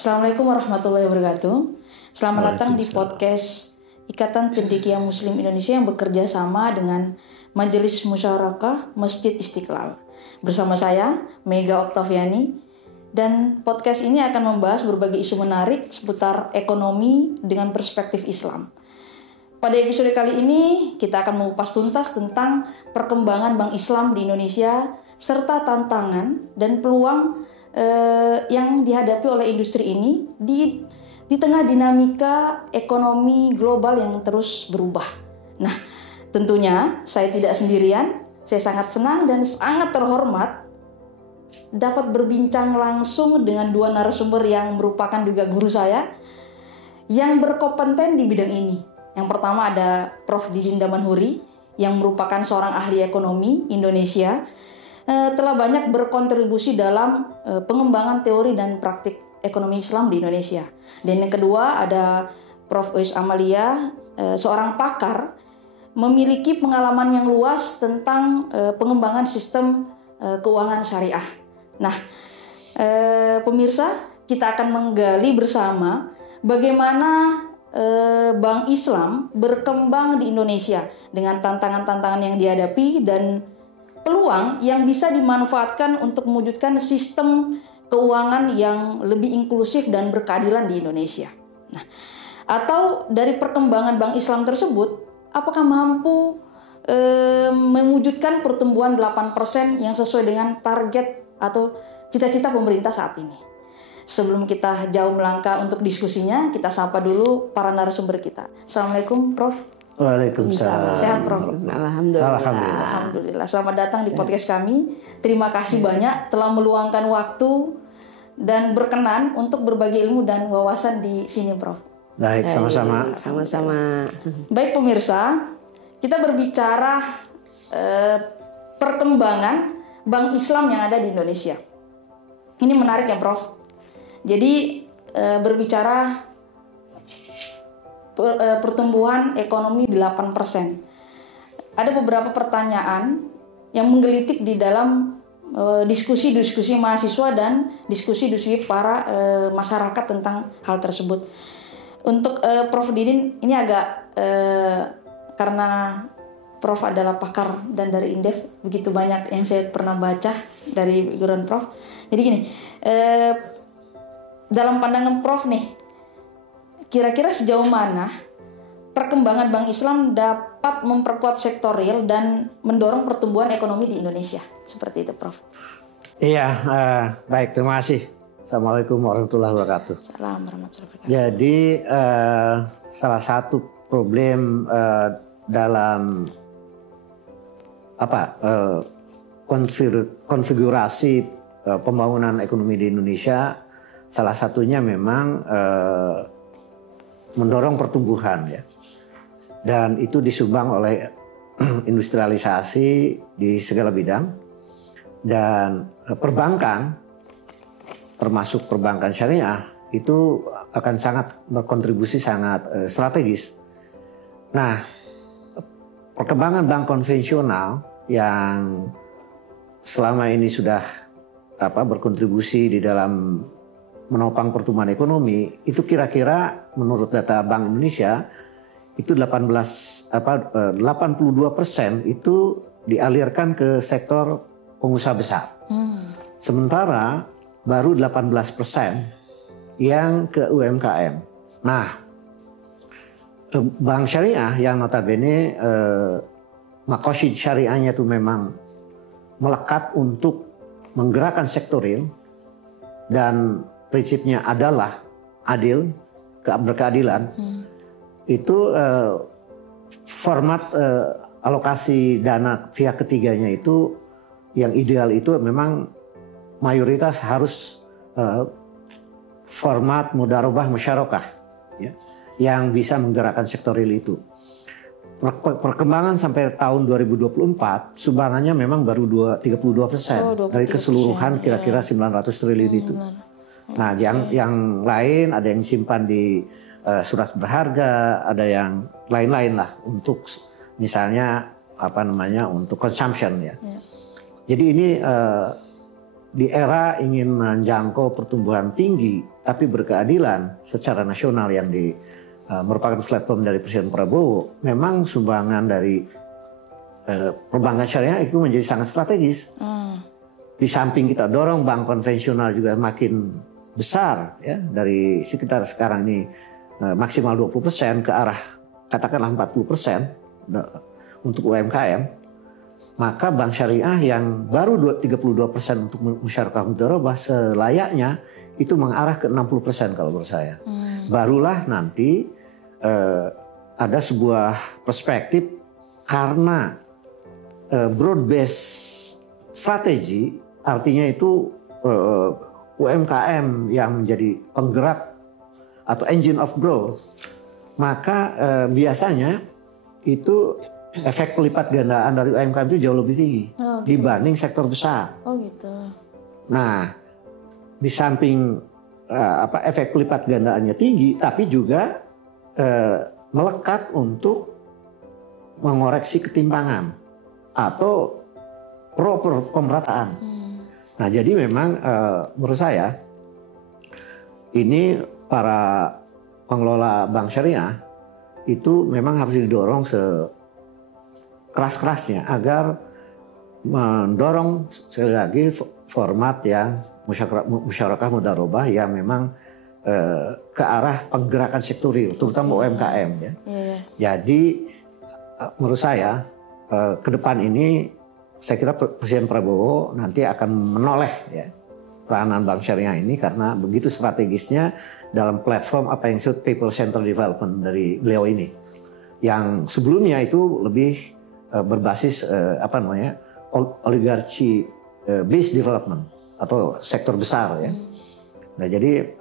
Assalamualaikum warahmatullahi wabarakatuh. Selamat datang di podcast Ikatan Cendekia Muslim Indonesia yang bekerja sama dengan Majelis Musyarakah Masjid Istiqlal. Bersama saya, Mega Oktaviani, dan podcast ini akan membahas berbagai isu menarik seputar ekonomi dengan perspektif Islam. Pada episode kali ini, kita akan mengupas tuntas tentang perkembangan Bank Islam di Indonesia serta tantangan dan peluang yang dihadapi oleh industri ini di tengah dinamika ekonomi global yang terus berubah. Nah, tentunya saya tidak sendirian. Saya sangat senang dan sangat terhormat dapat berbincang langsung dengan dua narasumber yang merupakan juga guru saya yang berkompeten di bidang ini. Yang pertama ada Prof. Didin Damanhuri yang merupakan seorang ahli ekonomi Indonesia, telah banyak berkontribusi dalam pengembangan teori dan praktik ekonomi Islam di Indonesia. Dan yang kedua ada Prof. Uwais Amalia, seorang pakar memiliki pengalaman yang luas tentang pengembangan sistem keuangan syariah. Nah, pemirsa, kita akan menggali bersama bagaimana Bank Islam berkembang di Indonesia dengan tantangan-tantangan yang dihadapi dan peluang yang bisa dimanfaatkan untuk mewujudkan sistem keuangan yang lebih inklusif dan berkeadilan di Indonesia. Nah, atau dari perkembangan Bank Islam tersebut, apakah mampu mewujudkan pertumbuhan 8% yang sesuai dengan target atau cita-cita pemerintah saat ini? Sebelum kita jauh melangkah untuk diskusinya, kita sapa dulu para narasumber kita. Assalamualaikum, Prof. Waalaikumsalam. Sehat, Prof? Alhamdulillah. Selamat datang di podcast kami. Terima kasih banyak telah meluangkan waktu dan berkenan untuk berbagi ilmu dan wawasan di sini, Prof. Baik, sama-sama. Sama-sama. Baik pemirsa, kita berbicara perkembangan Bank Islam yang ada di Indonesia. Ini menarik ya, Prof. Jadi berbicara pertumbuhan ekonomi 8%. Ada beberapa pertanyaan yang menggelitik di dalam diskusi-diskusi mahasiswa dan diskusi-diskusi para masyarakat tentang hal tersebut. Untuk Prof. Didin, ini agak karena Prof adalah pakar dan dari Indef begitu banyak yang saya pernah baca dari guruan Prof. Jadi gini, dalam pandangan Prof nih, kira-kira sejauh mana perkembangan Bank Islam dapat memperkuat sektor real dan mendorong pertumbuhan ekonomi di Indonesia? Seperti itu, Prof. Iya, baik, terima kasih. Assalamualaikum warahmatullahi wabarakatuh. Assalamualaikum warahmatullahi wabarakatuh. Jadi salah satu problem dalam konfigurasi pembangunan ekonomi di Indonesia, salah satunya memang mendorong pertumbuhan ya, dan itu disumbang oleh industrialisasi di segala bidang, dan perbankan termasuk perbankan syariah itu akan sangat berkontribusi sangat strategis. Nah, perkembangan bank konvensional yang selama ini sudah berkontribusi di dalam menopang pertumbuhan ekonomi itu kira-kira menurut data Bank Indonesia itu 82% itu dialirkan ke sektor pengusaha besar. Sementara baru 18% yang ke UMKM. Nah, bank syariah yang notabene makosid syariahnya itu memang melekat untuk menggerakkan sektor real dan prinsipnya adalah adil, berkeadilan. Itu format alokasi dana pihak ketiganya itu yang ideal itu memang mayoritas harus format mudarobah musyarakah ya, yang bisa menggerakkan sektor real itu. Perkembangan sampai tahun 2024 sumbangannya memang baru 32% dari keseluruhan kira-kira 900 triliun itu. Nah, yang lain ada yang simpan di surat berharga, ada yang lain-lain lah untuk misalnya untuk consumption ya. Jadi ini di era ingin menjangkau pertumbuhan tinggi tapi berkeadilan secara nasional yang merupakan platform dari Presiden Prabowo, memang sumbangan dari perbankan syariah itu menjadi sangat strategis. Di samping kita dorong bank konvensional juga makin besar ya, dari sekitar sekarang ini maksimal 20% ke arah katakanlah 40% untuk UMKM, maka bank syariah yang baru 32% untuk musyarakah mudharabah selayaknya itu mengarah ke 60% kalau menurut saya. Barulah nanti ada sebuah perspektif karena broad based strategi. Artinya itu UMKM yang menjadi penggerak atau engine of growth, maka biasanya itu efek pelipat gandaan dari UMKM itu jauh lebih tinggi dibanding sektor besar. Oh gitu. Nah, di samping efek pelipat gandaannya tinggi, tapi juga melekat untuk mengoreksi ketimpangan atau pro pemerataan. Nah, jadi memang menurut saya ini para pengelola bank syariah itu memang harus didorong sekeras-kerasnya agar mendorong sekali lagi format yang musyarakah mudharabah yang memang ke arah penggerakan sektorial, terutama UMKM ya. Jadi menurut saya ke depan ini saya kira Presiden Prabowo nanti akan menoleh ya peranan bank syariah ini karena begitu strategisnya dalam platform apa yang disebut people centered development dari beliau ini, yang sebelumnya itu lebih berbasis oligarki based development atau sektor besar ya. Nah, jadi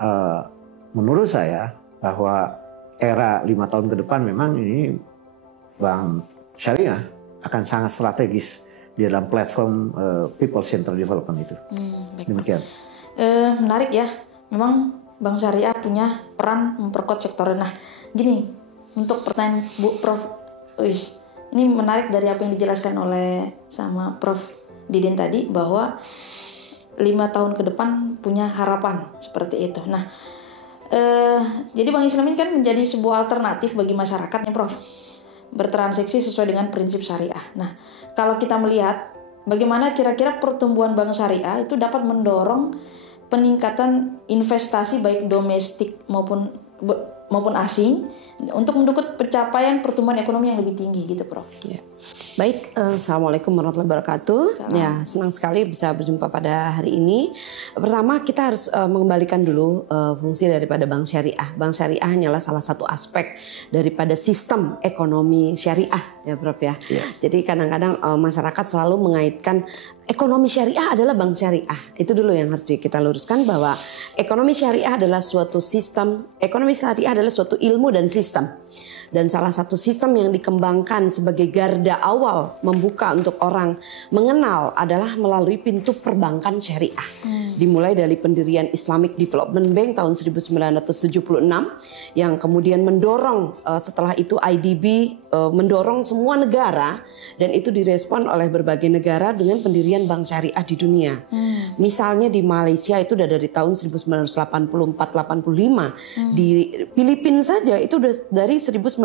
menurut saya bahwa era 5 tahun ke depan memang ini bank syariah akan sangat strategis di dalam platform people centered development itu. Demikian. Menarik ya. Memang bank syariah punya peran memperkuat sektor. Nah, gini, untuk pertanyaan Bu Prof Uis, ini menarik dari apa yang dijelaskan oleh sama Prof Didin tadi bahwa 5 tahun ke depan punya harapan seperti itu. Nah, jadi Bank Islam ini kan menjadi sebuah alternatif bagi masyarakatnya, Prof, bertransaksi sesuai dengan prinsip syariah. Nah, kalau kita melihat bagaimana kira-kira pertumbuhan bank syariah itu dapat mendorong peningkatan investasi baik domestik maupun asing untuk mendukung pencapaian pertumbuhan ekonomi yang lebih tinggi gitu, Prof. Ya. Baik, Assalamualaikum warahmatullahi wabarakatuh. Ya, senang sekali bisa berjumpa pada hari ini. Pertama, kita harus mengembalikan dulu fungsi daripada bank syariah. Bank syariah hanyalah salah satu aspek daripada sistem ekonomi syariah, ya Prof ya. Jadi kadang-kadang masyarakat selalu mengaitkan ekonomi syariah adalah bank syariah. Itu dulu yang harus kita luruskan, bahwa ekonomi syariah adalah suatu sistem, ekonomi syariah adalah suatu ilmu dan sistem. Dan salah satu sistem yang dikembangkan sebagai garda awal membuka untuk orang mengenal adalah melalui pintu perbankan syariah. Dimulai dari pendirian Islamic Development Bank tahun 1976 yang kemudian mendorong setelah itu IDB mendorong semua negara, dan itu direspon oleh berbagai negara dengan pendirian bank syariah di dunia. Misalnya di Malaysia itu udah dari tahun 1984-85, di Filipina saja itu udah dari 1974.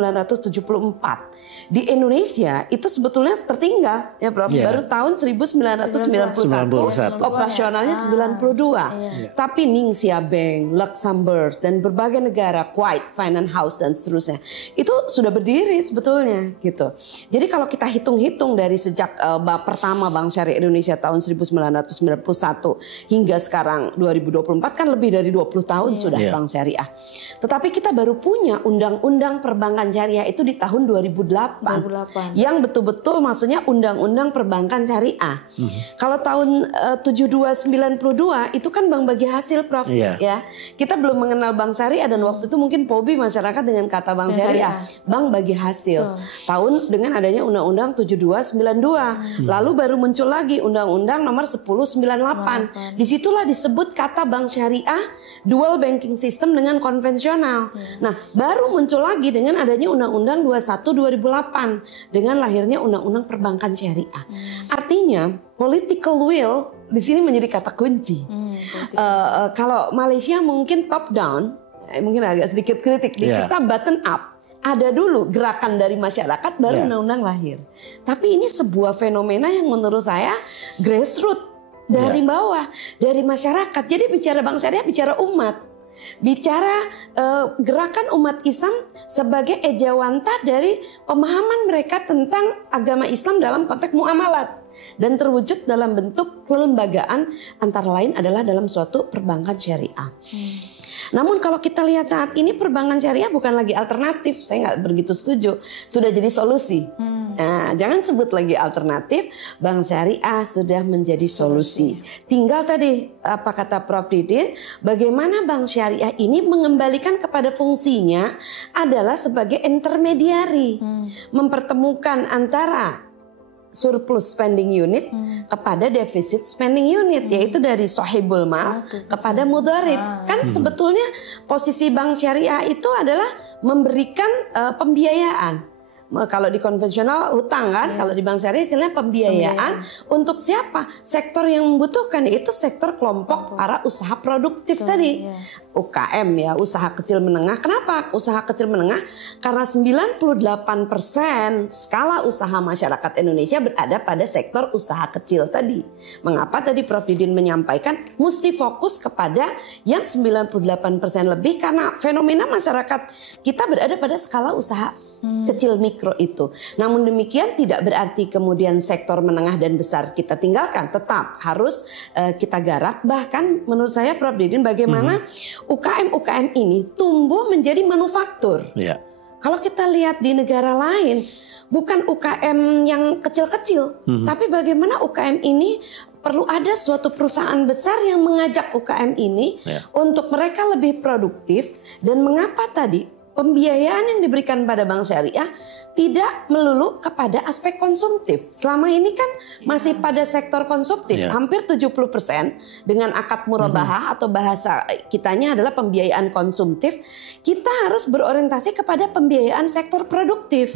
Di Indonesia itu sebetulnya tertinggal ya Prof. Baru tahun 1991, operasionalnya 92. Tapi Ningxia Bank, Luxembourg dan berbagai negara, Kuwait, Finance House dan seterusnya, itu sudah berdiri sebetulnya gitu. Jadi kalau kita hitung-hitung dari sejak pertama Bank Syariah Indonesia tahun 1991 hingga sekarang 2024 kan lebih dari 20 tahun sudah Bank Syariah. Tetapi kita baru punya undang-undang perbankan syariah itu di tahun 2008. Yang betul-betul maksudnya undang-undang perbankan syariah. Kalau tahun 72-92 itu kan bank bagi hasil, Prof. Ya, kita belum mengenal bank syariah, dan waktu itu mungkin Pobi masyarakat dengan kata bank syariah, bank bagi hasil. Tahun dengan adanya undang-undang 72-92, lalu baru muncul lagi undang-undang nomor 10-98. Disitulah disebut kata bank syariah dual banking system dengan konvensional. Nah, baru muncul lagi dengan adanya Undang-Undang 21 2008 dengan lahirnya Undang-Undang Perbankan Syariah. Artinya political will di sini menjadi kata kunci. Kalau Malaysia mungkin top down, mungkin agak sedikit kritik. Kita button up. Ada dulu gerakan dari masyarakat, baru undang-undang lahir. Tapi ini sebuah fenomena yang menurut saya grassroots, dari bawah, dari masyarakat. Jadi bicara Bank Syariah, bicara umat. Bicara gerakan umat Islam sebagai ejawanta dari pemahaman mereka tentang agama Islam dalam konteks muamalat dan terwujud dalam bentuk kelembagaan, antara lain adalah dalam suatu perbankan syariah. Namun kalau kita lihat saat ini perbankan syariah bukan lagi alternatif, saya nggak begitu setuju, sudah jadi solusi. Nah, jangan sebut lagi alternatif, bank syariah sudah menjadi solusi. Tinggal tadi apa kata Prof. Didin, bagaimana bank syariah ini mengembalikan kepada fungsinya adalah sebagai intermediari, mempertemukan antara surplus spending unit kepada defisit spending unit, yaitu dari sohibul mal kepada mudharib. Kan sebetulnya posisi bank syariah itu adalah memberikan pembiayaan. Kalau di konvensional hutang kan, kalau di bank syariah istilahnya pembiayaan untuk siapa? Sektor yang membutuhkan, yaitu sektor kelompok para usaha produktif tadi. UKM ya, usaha kecil menengah. Kenapa usaha kecil menengah? Karena 98% skala usaha masyarakat Indonesia berada pada sektor usaha kecil tadi. Mengapa tadi Prof. Didin menyampaikan mesti fokus kepada yang 98% lebih, karena fenomena masyarakat kita berada pada skala usaha kecil mikro itu. Namun demikian tidak berarti kemudian sektor menengah dan besar kita tinggalkan. Tetap harus kita garap. Bahkan menurut saya Prof. Didin, bagaimana UKM-UKM ini tumbuh menjadi manufaktur. Kalau kita lihat di negara lain, bukan UKM yang kecil-kecil, tapi bagaimana UKM ini perlu ada suatu perusahaan besar yang mengajak UKM ini untuk mereka lebih produktif. Dan mengapa tadi pembiayaan yang diberikan pada bank syariah tidak melulu kepada aspek konsumtif. Selama ini kan masih pada sektor konsumtif. Hampir 70% dengan akad murabahah atau bahasa kitanya adalah pembiayaan konsumtif. Kita harus berorientasi kepada pembiayaan sektor produktif.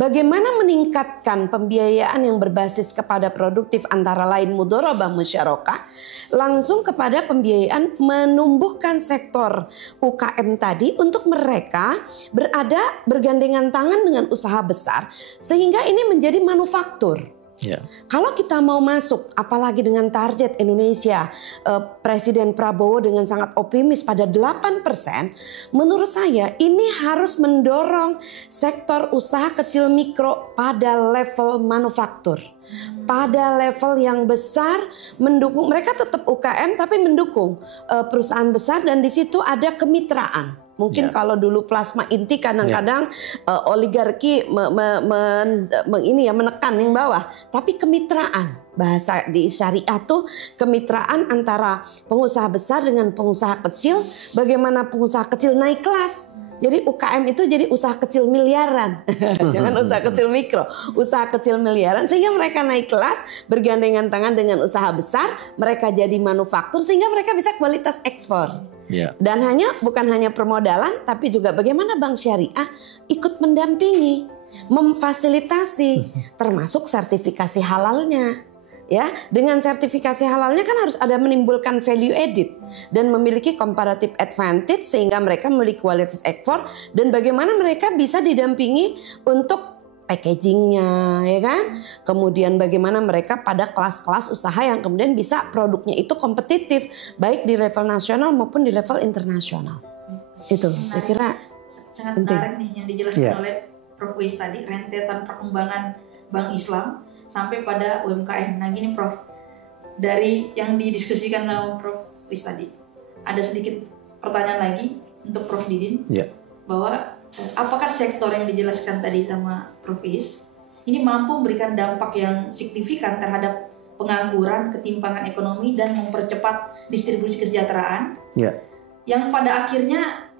Bagaimana meningkatkan pembiayaan yang berbasis kepada produktif, antara lain mudharabah musyarakah, langsung kepada pembiayaan menumbuhkan sektor UKM tadi untuk mereka berada bergandengan tangan dengan usaha besar, sehingga ini menjadi manufaktur. Kalau kita mau masuk, apalagi dengan target Indonesia, Presiden Prabowo dengan sangat optimis pada 8%, menurut saya ini harus mendorong sektor usaha kecil mikro pada level manufaktur. Pada level yang besar, mendukung, mereka tetap UKM tapi mendukung perusahaan besar, dan di situ ada kemitraan. Mungkin kalau dulu plasma inti kadang-kadang oligarki menekan yang bawah, tapi kemitraan. Bahasa di syariah tuh kemitraan antara pengusaha besar dengan pengusaha kecil. Bagaimana pengusaha kecil naik kelas? Jadi UKM itu jadi usaha kecil miliaran. Jangan usaha kecil mikro, usaha kecil miliaran, sehingga mereka naik kelas bergandengan tangan dengan usaha besar, mereka jadi manufaktur sehingga mereka bisa kualitas ekspor. Dan bukan hanya permodalan, tapi juga bagaimana bank syariah ikut mendampingi, memfasilitasi, termasuk sertifikasi halalnya. Ya, dengan sertifikasi halalnya kan harus ada menimbulkan value added dan memiliki comparative advantage, sehingga mereka memiliki kualitas ekspor, dan bagaimana mereka bisa didampingi untuk packagingnya, ya kan? Kemudian bagaimana mereka pada kelas-kelas usaha yang kemudian bisa produknya itu kompetitif, baik di level nasional maupun di level internasional. Itu saya kira sangat menarik nih yang dijelaskan oleh Prof. Wis tadi, rentetan perkembangan Bank Islam sampai pada UMKM. Nah gini Prof, dari yang didiskusikan sama Prof. Wis tadi, ada sedikit pertanyaan lagi untuk Prof. Didin, bahwa apakah sektor yang dijelaskan tadi sama Prof. Wis ini mampu memberikan dampak yang signifikan terhadap pengangguran, ketimpangan ekonomi, dan mempercepat distribusi kesejahteraan yang pada akhirnya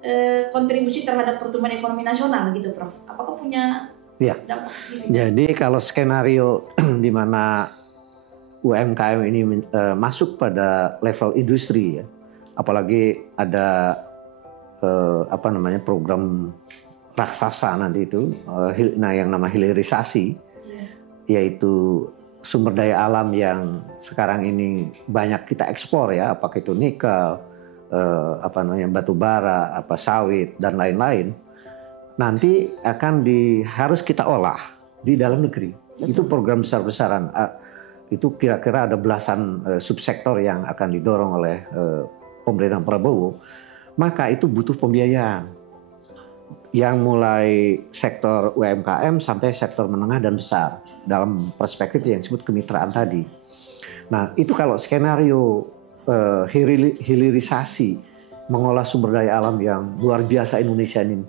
kontribusi terhadap pertumbuhan ekonomi nasional gitu Prof? Apakah punya dampak signifikan? Jadi kalau skenario di mana UMKM ini masuk pada level industri, ya, apalagi ada program raksasa nanti itu, yang nama hilirisasi, yaitu sumber daya alam yang sekarang ini banyak kita ekspor ya, apakah itu nikel, batu bara, sawit dan lain-lain, nanti akan harus kita olah di dalam negeri. Betul. Itu program besar-besaran. Itu kira-kira ada belasan subsektor yang akan didorong oleh pemerintahan Prabowo. Maka itu butuh pembiayaan yang mulai sektor UMKM sampai sektor menengah dan besar dalam perspektif yang disebut kemitraan tadi. Nah, itu kalau skenario hilirisasi mengolah sumber daya alam yang luar biasa Indonesia ini,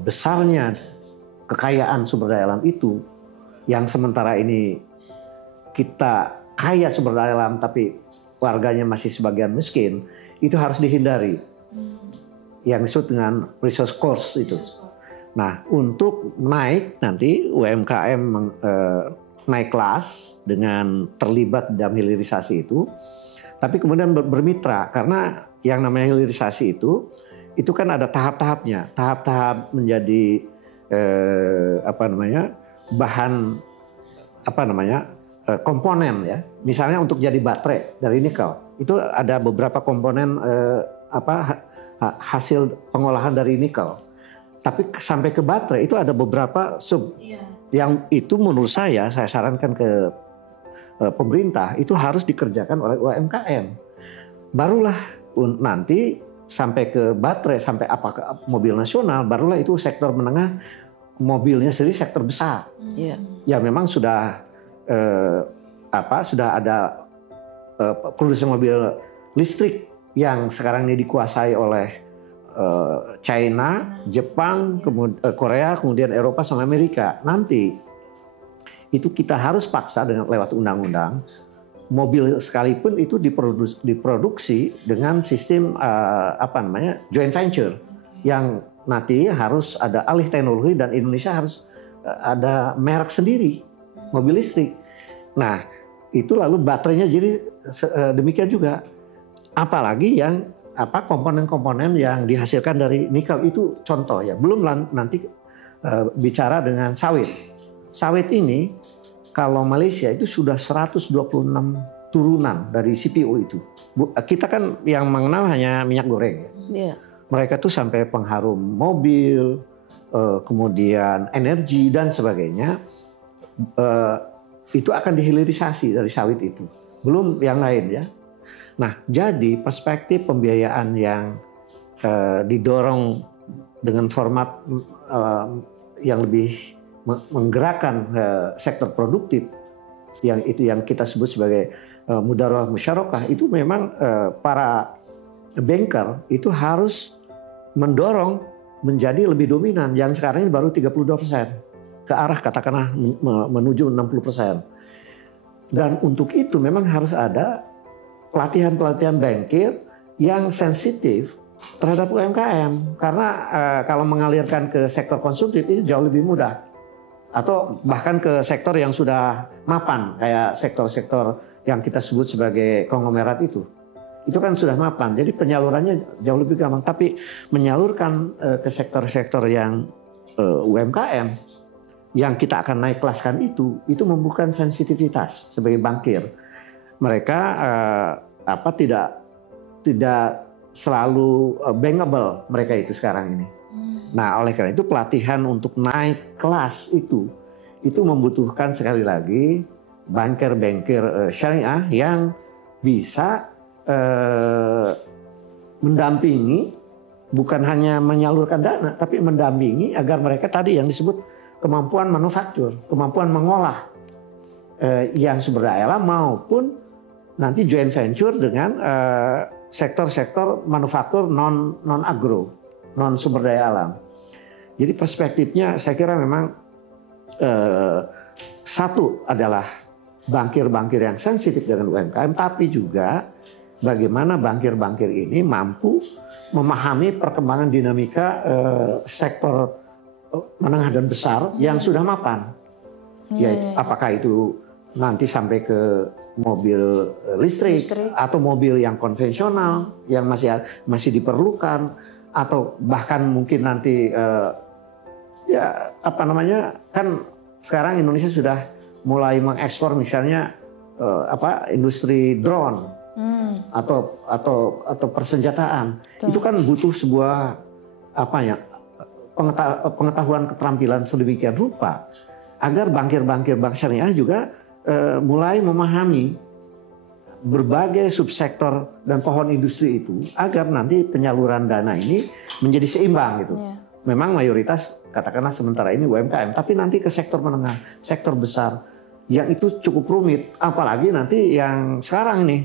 besarnya kekayaan sumber daya alam itu, yang sementara ini kita kaya sumber daya alam tapi warganya masih sebagian miskin, itu harus dihindari. Yang disebut dengan resource course itu. Nah, untuk naik nanti UMKM naik kelas dengan terlibat dalam hilirisasi itu, tapi kemudian bermitra, karena yang namanya hilirisasi itu kan ada tahap-tahapnya, tahap-tahap menjadi bahan komponen ya. Misalnya untuk jadi baterai dari nikel itu ada beberapa komponen hasil pengolahan dari nikel. Tapi sampai ke baterai itu ada beberapa sub yang itu menurut saya sarankan ke pemerintah itu harus dikerjakan oleh UMKM. Barulah nanti sampai ke baterai, sampai apakah mobil nasional, barulah itu sektor menengah, mobilnya sendiri sektor besar. Ya memang sudah sudah ada produksi mobil listrik yang sekarang ini dikuasai oleh China, Jepang, Korea, kemudian Eropa sama Amerika. Nanti itu kita harus paksa dengan lewat undang-undang mobil sekalipun itu diproduksi dengan sistem joint venture yang nanti harus ada alih teknologi dan Indonesia harus ada merek sendiri mobil listrik. Nah, itu lalu baterainya jadi demikian juga. Apalagi yang komponen-komponen yang dihasilkan dari nikel itu contoh ya. Belum nanti bicara dengan sawit. Sawit ini kalau Malaysia itu sudah 126 turunan dari CPO itu. Kita kan yang mengenal hanya minyak goreng. Ya. Mereka tuh sampai pengharum mobil, kemudian energi dan sebagainya. Itu akan dihilirisasi dari sawit itu. Belum yang lain ya. Nah, jadi perspektif pembiayaan yang didorong dengan format yang lebih menggerakkan sektor produktif, yang kita sebut sebagai mudarabah musyarakah, itu memang para banker itu harus mendorong menjadi lebih dominan. Yang sekarang ini baru 32%, ke arah katakanlah menuju 60%. Dan untuk itu memang harus ada pelatihan bankir yang sensitif terhadap UMKM. Karena kalau mengalirkan ke sektor konsumtif itu jauh lebih mudah. Atau bahkan ke sektor yang sudah mapan, kayak sektor-sektor yang kita sebut sebagai konglomerat itu. Itu kan sudah mapan, jadi penyalurannya jauh lebih gampang. Tapi menyalurkan ke sektor-sektor yang UMKM, yang kita akan naik kelaskan itu membutuhkan sensitivitas sebagai bankir. Mereka tidak selalu bankable mereka itu sekarang ini. Nah, oleh karena itu pelatihan untuk naik kelas itu membutuhkan sekali lagi banker-banker syariah yang bisa mendampingi, bukan hanya menyalurkan dana, tapi mendampingi agar mereka tadi yang disebut kemampuan manufaktur, kemampuan mengolah yang sumber daya alam maupun nanti joint venture dengan sektor-sektor manufaktur non agro, non sumber daya alam. Jadi perspektifnya saya kira memang satu adalah bankir-bankir yang sensitif dengan UMKM, tapi juga bagaimana bankir-bankir ini mampu memahami perkembangan dinamika sektor menengah dan besar yang sudah mapan. Ya, apakah itu nanti sampai ke mobil listrik atau mobil yang konvensional yang masih diperlukan, atau bahkan mungkin nanti kan sekarang Indonesia sudah mulai mengekspor misalnya industri drone atau persenjataan. Itu kan butuh sebuah pengetahuan keterampilan sedemikian rupa agar bankir-bankir bank syariah juga mulai memahami berbagai subsektor dan pohon industri itu agar nanti penyaluran dana ini menjadi seimbang gitu. Memang mayoritas katakanlah sementara ini UMKM, tapi nanti ke sektor menengah, sektor besar yang itu cukup rumit, apalagi nanti yang sekarang ini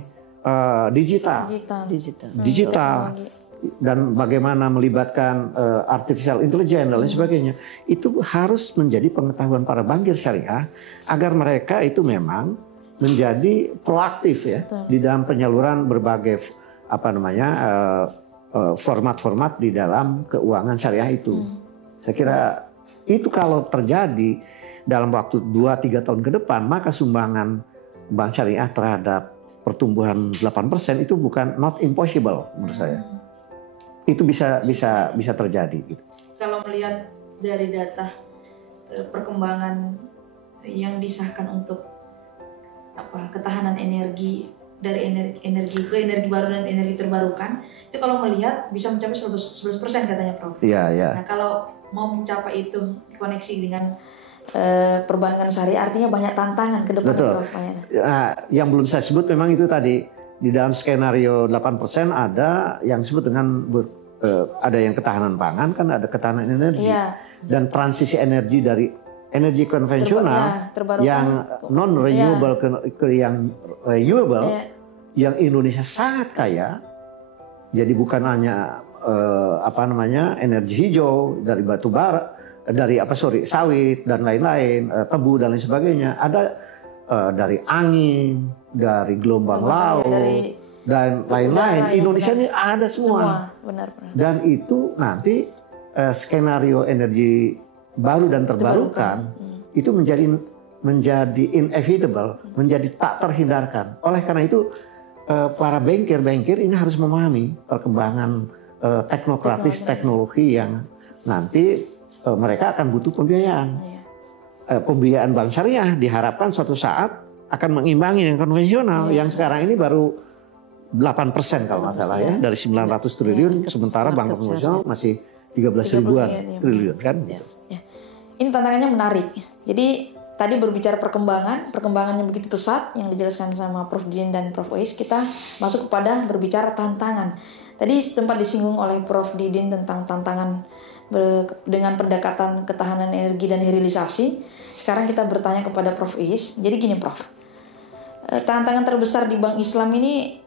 digital. Dan bagaimana melibatkan artificial intelligence dan lain sebagainya, itu harus menjadi pengetahuan para bankir syariah agar mereka itu memang menjadi proaktif ya di dalam penyaluran berbagai format-format di dalam keuangan syariah itu. Saya kira itu kalau terjadi dalam waktu 2-3 tahun ke depan, maka sumbangan bank syariah terhadap pertumbuhan 8% itu bukan not impossible menurut saya. Itu bisa terjadi gitu. Kalau melihat dari data perkembangan yang disahkan untuk ketahanan energi dari energi ke energi baru dan energi terbarukan, itu kalau melihat bisa mencapai 11% katanya Prof. Iya. Nah, kalau mau mencapai itu koneksi dengan perbankan syariah, artinya banyak tantangan ke depan. Betul. Prof. Yang belum saya sebut memang itu tadi di dalam skenario 8% ada yang disebut dengan ada yang ketahanan pangan, kan ada ketahanan energi dan transisi energi dari energi konvensional yang non renewable ke yang renewable, yang Indonesia sangat kaya. Jadi bukan hanya energi hijau dari batu bara, sawit dan lain-lain, tebu dan lain sebagainya. Ada dari angin, dari gelombang laut dan lain-lain. Indonesia ini ada semua. Benar. Dan itu nanti skenario energi baru dan terbarukan itu menjadi inevitable, menjadi tak terhindarkan. Oleh karena itu para bankir ini harus memahami perkembangan teknokratis teknologi yang nanti mereka akan butuh pembiayaan. Pembiayaan bank syariah diharapkan suatu saat akan mengimbangi yang konvensional yang sekarang ini baru 8% kalau nggak salah ya, dari 900 triliun, sementara bank konvensional masih 13 ribuan triliun kan gitu. Ini tantangannya menarik. Jadi tadi berbicara perkembangan yang begitu pesat yang dijelaskan sama Prof Didin dan Prof Uwais, kita masuk kepada berbicara tantangan. Tadi sempat disinggung oleh Prof Didin tentang tantangan dengan pendekatan ketahanan energi dan hilirisasi. Sekarang kita bertanya kepada Prof Uwais. Jadi gini Prof, tantangan terbesar di Bank Islam ini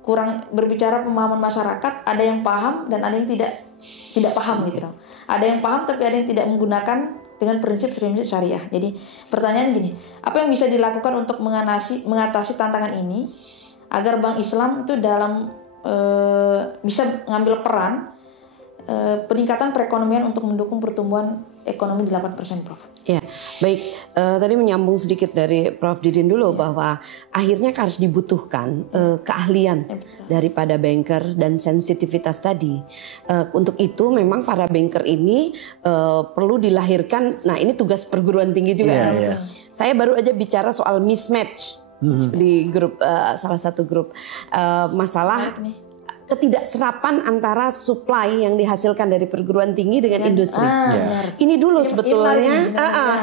kurang berbicara pemahaman masyarakat, ada yang paham dan ada yang tidak paham gitu dong. Ada yang paham tapi ada yang tidak menggunakan dengan prinsip-prinsip syariah. Jadi pertanyaan gini, apa yang bisa dilakukan untuk mengatasi tantangan ini agar Bank Islam itu dalam bisa mengambil peran peningkatan perekonomian untuk mendukung pertumbuhan ekonomi 8%, Prof. Ya, baik. Tadi menyambung sedikit dari Prof Didin dulu bahwa akhirnya harus dibutuhkan keahlian daripada banker dan sensitivitas tadi. Untuk itu memang para banker ini perlu dilahirkan. Nah, ini tugas perguruan tinggi juga. Saya baru aja bicara soal mismatch di grup salah satu grup masalah ketidakserapan antara supply yang dihasilkan dari perguruan tinggi dengan industri. Ini dulu sebetulnya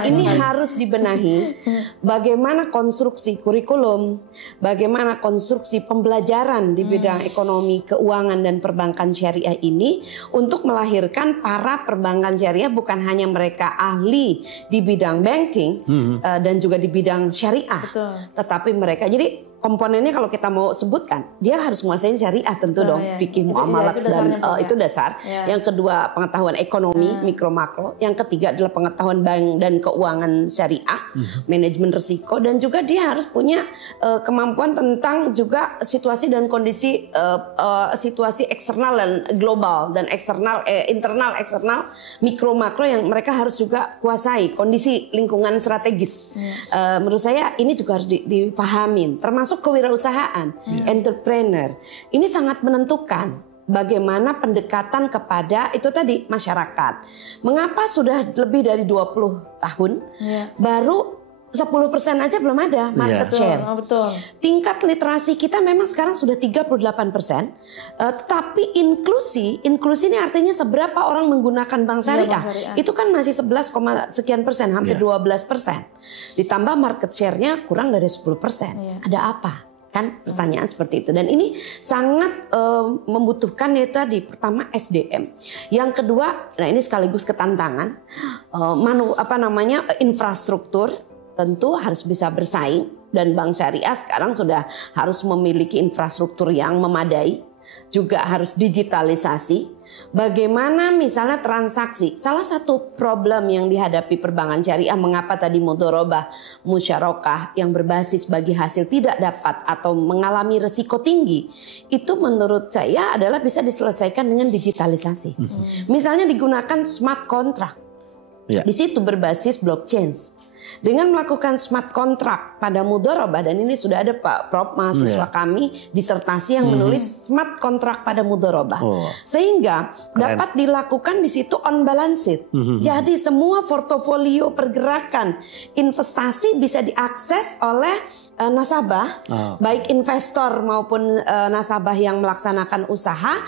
ini harus dibenahi. Bagaimana konstruksi kurikulum, bagaimana konstruksi pembelajaran di bidang ekonomi, keuangan dan perbankan syariah ini untuk melahirkan para perbankan syariah, bukan hanya mereka ahli di bidang banking dan juga di bidang syariah, tetapi mereka jadi komponennya kalau kita mau sebutkan, dia harus menguasai syariah tentu dong, fikih muamalat dan itu dasar. Yang kedua pengetahuan ekonomi mikro makro. Yang ketiga adalah pengetahuan bank dan keuangan syariah, manajemen risiko, dan juga dia harus punya kemampuan tentang juga situasi dan kondisi situasi eksternal dan global dan eksternal internal eksternal mikro makro yang mereka harus juga kuasai, kondisi lingkungan strategis. Menurut saya ini juga harus dipahami, termasuk kewirausahaan, entrepreneur. Ini sangat menentukan bagaimana pendekatan kepada itu tadi masyarakat. Mengapa sudah lebih dari 20 tahun baru 10% aja belum ada market share. Betul. Tingkat literasi kita memang sekarang sudah 38%. Tapi inklusi ini artinya seberapa orang menggunakan bank syariah. Itu kan masih 11, sekian persen, hampir 12%. Ditambah market share-nya kurang dari 10%. Ada apa? Kan pertanyaan seperti itu. Dan ini sangat membutuhkan ya tadi, pertama SDM. Yang kedua, nah ini sekaligus ketantangan, infrastruktur. Tentu harus bisa bersaing, dan bank syariah sekarang sudah harus memiliki infrastruktur yang memadai, juga harus digitalisasi. Bagaimana misalnya transaksi, salah satu problem yang dihadapi perbankan syariah, mengapa tadi mudharabah musyarakah yang berbasis bagi hasil tidak dapat atau mengalami resiko tinggi, itu menurut saya adalah bisa diselesaikan dengan digitalisasi. Misalnya digunakan smart contract, di situ berbasis blockchain. Dengan melakukan smart contract pada mudharabah, dan ini sudah ada Pak Prof mahasiswa kami disertasi yang menulis smart contract pada mudharabah, sehingga dapat dilakukan di situ on balance sheet. Jadi semua portofolio pergerakan investasi bisa diakses oleh nasabah, baik investor maupun nasabah yang melaksanakan usaha,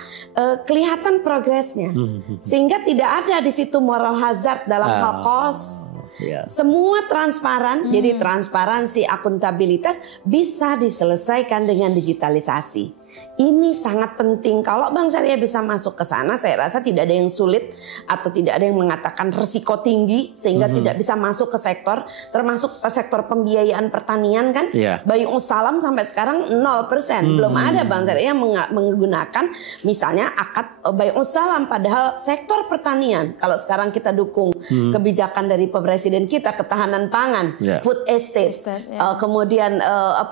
kelihatan progresnya, sehingga tidak ada di situ moral hazard dalam hal cost. Semua transparan, jadi transparansi, akuntabilitas bisa diselesaikan dengan digitalisasi. Ini sangat penting. Kalau bank syariah bisa masuk ke sana, saya rasa tidak ada yang sulit atau tidak ada yang mengatakan risiko tinggi sehingga tidak bisa masuk ke sektor, termasuk sektor pembiayaan pertanian kan. Bay'us salam sampai sekarang 0%. Belum ada bank syariah yang menggunakan misalnya akad bay'us salam, padahal sektor pertanian kalau sekarang kita dukung kebijakan dari presiden kita, ketahanan pangan, food estate, kemudian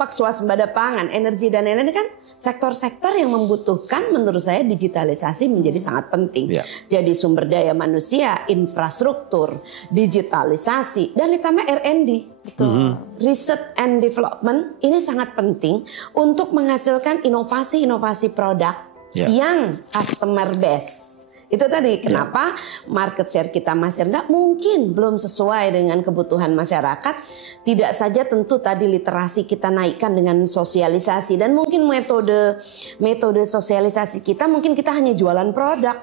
swasembada pangan, energi dan lain-lain, kan sektor-sektor yang membutuhkan, menurut saya digitalisasi menjadi sangat penting. Jadi sumber daya manusia, infrastruktur, digitalisasi, dan ditambah R&D, research and development, ini sangat penting untuk menghasilkan inovasi-inovasi produk yang customer base. Itu tadi kenapa market share kita masih rendah, mungkin belum sesuai dengan kebutuhan masyarakat. Tidak saja tentu tadi literasi kita naikkan dengan sosialisasi, dan mungkin metode sosialisasi kita mungkin kita hanya jualan produk,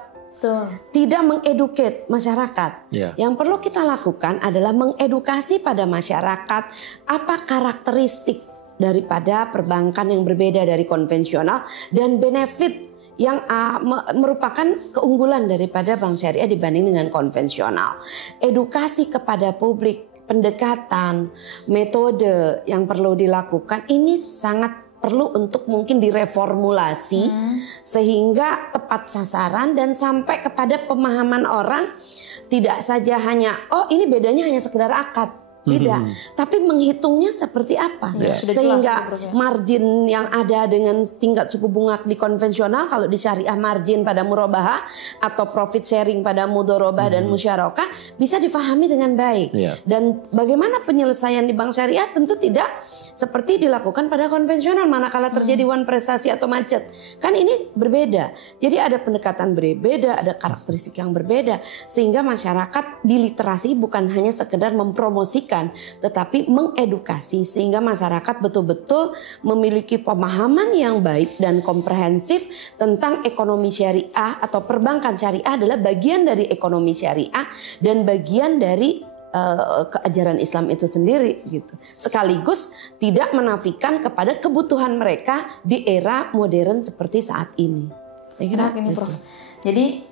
tidak mengeduket masyarakat. Yang perlu kita lakukan adalah mengedukasi pada masyarakat apa karakteristik daripada perbankan yang berbeda dari konvensional dan benefit yang merupakan keunggulan daripada bank syariah dibanding dengan konvensional. Edukasi kepada publik, pendekatan, metode yang perlu dilakukan ini sangat perlu untuk mungkin direformulasi sehingga tepat sasaran dan sampai kepada pemahaman orang, tidak saja hanya ini bedanya hanya sekedar akad. Tidak, tapi menghitungnya seperti apa, sehingga margin yang ada dengan tingkat suku bunga di konvensional, kalau di syariah margin pada murabahah atau profit sharing pada mudharabah dan musyarakah bisa difahami dengan baik. Dan bagaimana penyelesaian di bank syariah tentu tidak seperti dilakukan pada konvensional, manakala terjadi wan prestasi atau macet. Kan ini berbeda, jadi ada pendekatan berbeda, ada karakteristik yang berbeda, sehingga masyarakat di literasi bukan hanya sekedar mempromosikan, tetapi mengedukasi sehingga masyarakat betul-betul memiliki pemahaman yang baik dan komprehensif tentang ekonomi syariah atau perbankan syariah adalah bagian dari ekonomi syariah dan bagian dari keajaran Islam itu sendiri gitu. Sekaligus tidak menafikan kepada kebutuhan mereka di era modern seperti saat ini. Saya kira ini, Prof. Jadi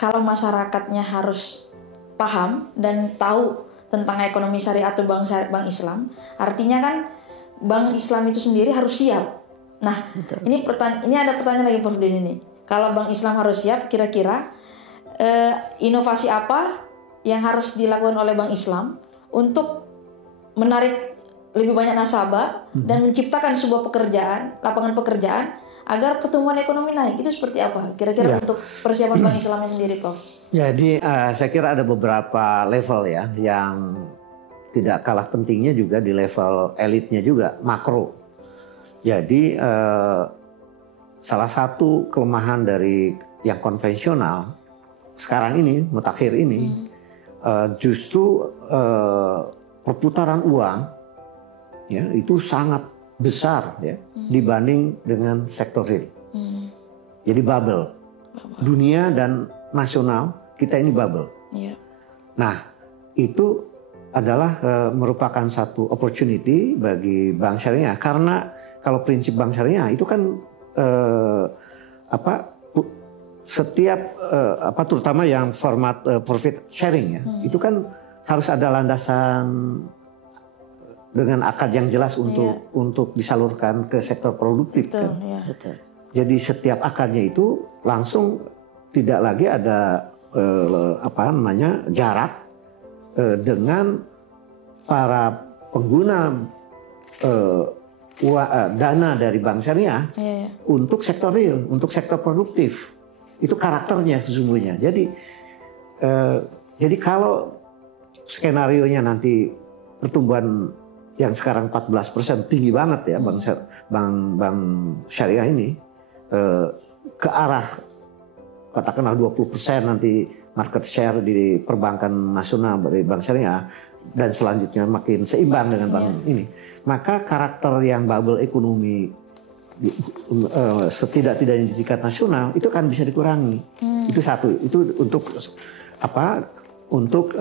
kalau masyarakatnya harus paham dan tahu tentang ekonomi syariah atau bank Islam, artinya kan bank Islam itu sendiri harus siap. Nah, ini ada pertanyaan lagi Prof Din ini. Kalau bank Islam harus siap, kira-kira inovasi apa yang harus dilakukan oleh bank Islam untuk menarik lebih banyak nasabah dan menciptakan sebuah lapangan pekerjaan agar pertumbuhan ekonomi naik? Itu seperti apa kira-kira untuk persiapan bank Islamnya sendiri, Prof? Jadi saya kira ada beberapa level ya, yang tidak kalah pentingnya juga di level elitnya juga, makro. Jadi salah satu kelemahan dari yang konvensional sekarang ini, mutakhir ini, justru perputaran uang ya itu sangat besar ya dibanding dengan sektor real. Jadi bubble. Dunia dan nasional kita ini bubble. Nah, itu adalah merupakan satu opportunity bagi bank syariah, karena kalau prinsip bank syariah itu kan setiap terutama yang format profit sharing ya, itu kan harus ada landasan dengan akad yang jelas untuk disalurkan ke sektor produktif. Betul, kan. Betul. Jadi setiap akadnya itu langsung tidak lagi ada jarak dengan para pengguna dana dari bank syariah untuk sektor real, untuk sektor produktif. Itu karakternya sesungguhnya. Jadi kalau skenarionya nanti pertumbuhan yang sekarang 14% tinggi banget ya bank syariah ini ke arah katakanlah 20% nanti market share di perbankan nasional dari bank syariah dan selanjutnya makin seimbang dengan bank ini, maka karakter yang bubble ekonomi setidak-tidaknya di tingkat nasional itu kan bisa dikurangi. Itu satu, itu untuk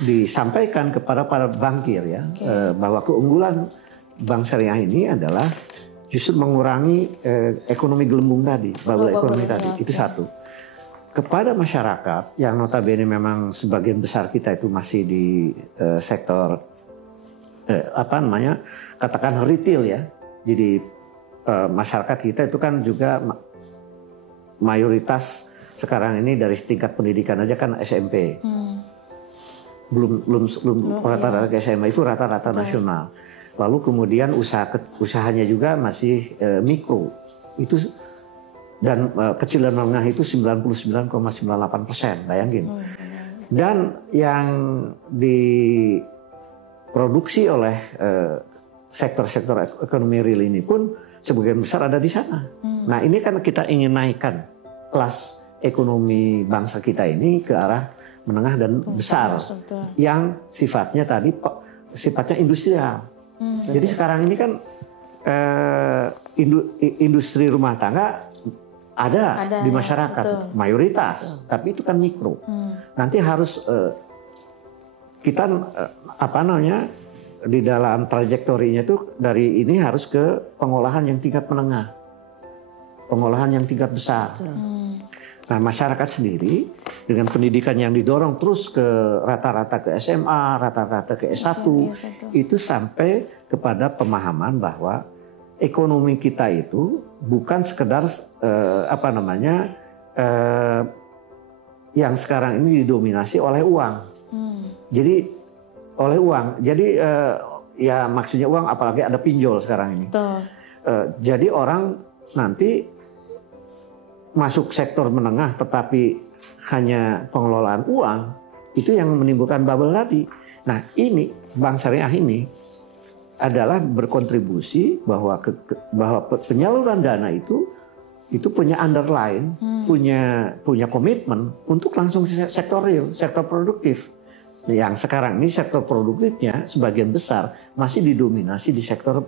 disampaikan kepada para bankir ya, bahwa keunggulan bank syariah ini adalah justru mengurangi ekonomi gelembung tadi, bubble ekonomi tadi. Itu satu. Kepada masyarakat yang notabene memang sebagian besar kita itu masih di sektor katakan retail ya. Jadi masyarakat kita itu kan juga mayoritas sekarang ini dari tingkat pendidikan aja kan SMP. Belum rata-rata ke SMA, itu rata-rata nasional. Lalu kemudian usahanya juga masih mikro. Itu dan kecil dan menengah itu 99,98%, bayangin. Dan yang diproduksi oleh sektor-sektor ekonomi real ini pun sebagian besar ada di sana. Nah, ini kan kita ingin naikkan kelas ekonomi bangsa kita ini ke arah menengah dan besar, yang sifatnya industrial. Jadi sekarang ini kan industri rumah tangga ada di masyarakat, mayoritas, tapi itu kan mikro. Nanti harus kita di dalam trajektorinya itu dari ini harus ke pengolahan yang tingkat menengah, pengolahan yang tingkat besar. Nah, masyarakat sendiri dengan pendidikan yang didorong terus ke rata-rata ke SMA, rata-rata ke S1, itu sampai kepada pemahaman bahwa ekonomi kita itu bukan sekedar yang sekarang ini didominasi oleh uang. Jadi oleh uang. Jadi ya maksudnya uang, apalagi ada pinjol sekarang ini. Jadi orang nanti masuk sektor menengah tetapi hanya pengelolaan uang, itu yang menimbulkan bubble tadi. Nah, ini bank syariah ini adalah berkontribusi bahwa penyaluran dana itu punya underline, punya komitmen untuk langsung sektor real, sektor produktif. Yang sekarang ini sektor produktifnya sebagian besar masih didominasi di sektor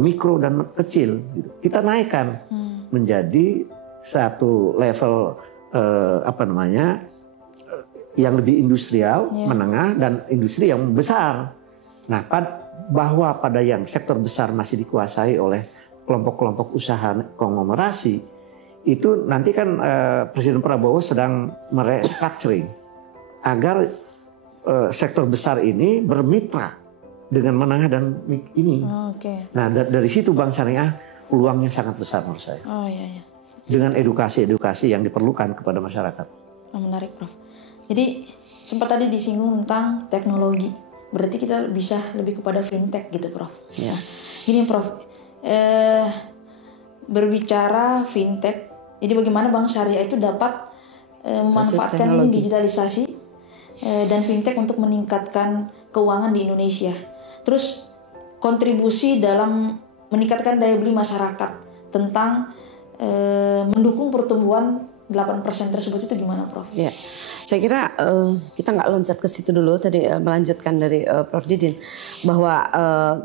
mikro dan kecil. Kita naikkan menjadi satu level yang lebih industrial, menengah, dan industri yang besar. Nah, bahwa pada yang sektor besar masih dikuasai oleh kelompok-kelompok usaha konglomerasi, itu nanti kan Presiden Prabowo sedang merestructuring agar sektor besar ini bermitra dengan menengah dan ini. Nah, dari situ bank syariah peluangnya sangat besar menurut saya. Dengan edukasi yang diperlukan kepada masyarakat. Menarik, Prof. Jadi sempat tadi disinggung tentang teknologi. Berarti kita bisa lebih kepada fintech gitu, Prof. Ya. Gini, Prof. Berbicara fintech, jadi bagaimana bank syariah itu dapat memanfaatkan ini digitalisasi dan fintech untuk meningkatkan keuangan di Indonesia. Terus kontribusi dalam meningkatkan daya beli masyarakat tentang mendukung pertumbuhan 8% tersebut itu gimana, Prof? Ya. Saya kira kita nggak loncat ke situ dulu tadi, melanjutkan dari Prof. Didin bahwa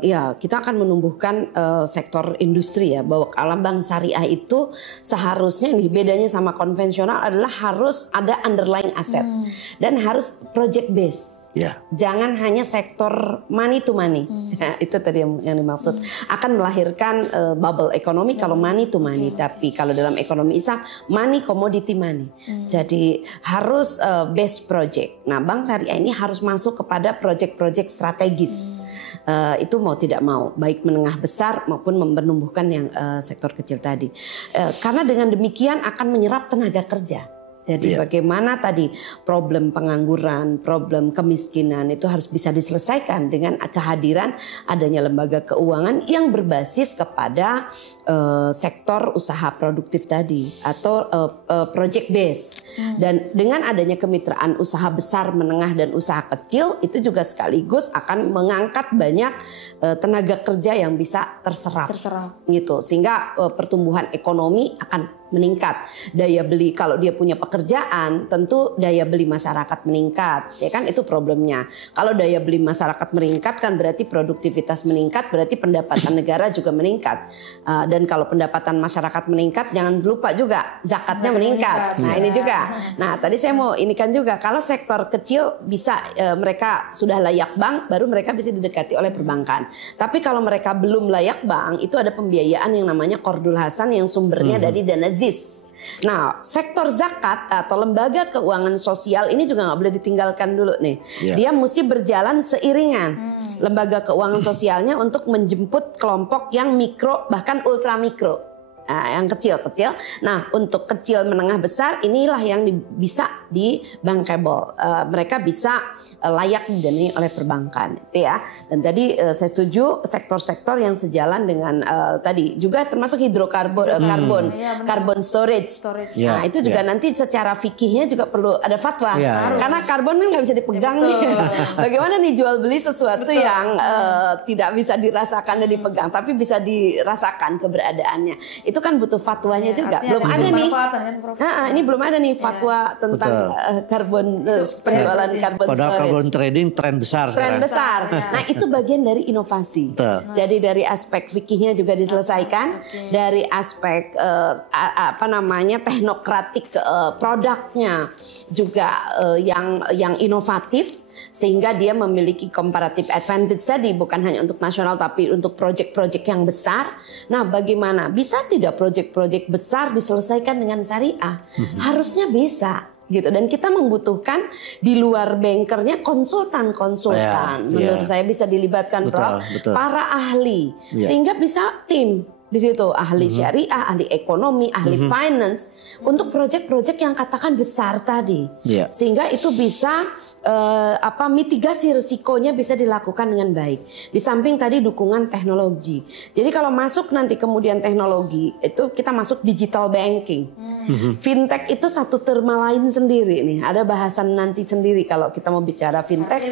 ya kita akan menumbuhkan sektor industri ya, bahwa kalau bank syariah itu seharusnya ini bedanya sama konvensional adalah harus ada underlying asset dan harus project base. Jangan hanya sektor money to money. Nah, itu tadi yang dimaksud. Akan melahirkan bubble ekonomi kalau money to money, tapi kalau dalam ekonomi Islam money commodity money. Jadi harus base project. Nah, bank syariah ini harus masuk kepada project-project strategis. Itu mau tidak mau, baik menengah besar maupun menumbuhkan yang sektor kecil tadi. Karena dengan demikian akan menyerap tenaga kerja. Jadi bagaimana tadi problem pengangguran, problem kemiskinan itu harus bisa diselesaikan dengan kehadiran adanya lembaga keuangan yang berbasis kepada sektor usaha produktif tadi atau project base. Dan dengan adanya kemitraan usaha besar, menengah dan usaha kecil itu juga sekaligus akan mengangkat banyak tenaga kerja yang bisa terserap. Gitu. Sehingga pertumbuhan ekonomi akan meningkat. Daya beli, kalau dia punya pekerjaan tentu daya beli masyarakat meningkat, ya kan, itu problemnya. Kalau daya beli masyarakat meningkat kan berarti produktivitas meningkat, berarti pendapatan negara juga meningkat. Dan kalau pendapatan masyarakat meningkat, jangan lupa juga zakatnya meningkat. Nah, ini juga. Nah, tadi saya mau inikan juga, kalau sektor kecil bisa mereka sudah layak bank, baru mereka bisa didekati oleh perbankan. Tapi kalau mereka belum layak bank, itu ada pembiayaan yang namanya Qardul Hasan yang sumbernya dari dana ZIS. Nah, sektor zakat atau lembaga keuangan sosial ini juga nggak boleh ditinggalkan dulu nih. Dia mesti berjalan seiringan lembaga keuangan sosialnya untuk menjemput kelompok yang mikro bahkan ultra mikro. Nah, yang kecil-kecil. Nah, untuk kecil, menengah, besar inilah yang bisa di bankable. Mereka bisa layak didanai oleh perbankan, itu ya. Dan tadi saya setuju sektor-sektor yang sejalan dengan tadi juga termasuk hidrokarbon, carbon storage. Nah, itu juga nanti secara fikihnya juga perlu ada fatwa. Karena karbon kan nggak bisa dipegang nih. Bagaimana nih jual beli sesuatu yang tidak bisa dirasakan dan dipegang, tapi bisa dirasakan keberadaannya. Itu kan butuh fatwanya juga. Belum ada nih. Ini belum ada nih fatwa tentang karbon penjualan karbon storage. Padahal karbon trading tren besar. Tren besar. Nah, itu bagian dari inovasi. Jadi dari aspek fikihnya juga diselesaikan, dari aspek teknokratik produknya juga yang inovatif. Sehingga dia memiliki comparative advantage tadi, bukan hanya untuk nasional tapi untuk proyek-proyek yang besar. Nah, bagaimana bisa tidak proyek-proyek besar diselesaikan dengan syariah? Harusnya bisa gitu, dan kita membutuhkan di luar bankernya konsultan-konsultan. Menurut saya bisa dilibatkan para ahli sehingga bisa tim. Di situ ahli syariah, ahli ekonomi, ahli finance untuk proyek-proyek yang katakan besar tadi, sehingga itu bisa mitigasi risikonya bisa dilakukan dengan baik. Di samping tadi dukungan teknologi. Jadi kalau masuk nanti kemudian teknologi itu kita masuk digital banking, fintech itu satu terma lain sendiri nih. Ada bahasan nanti sendiri kalau kita mau bicara fintech.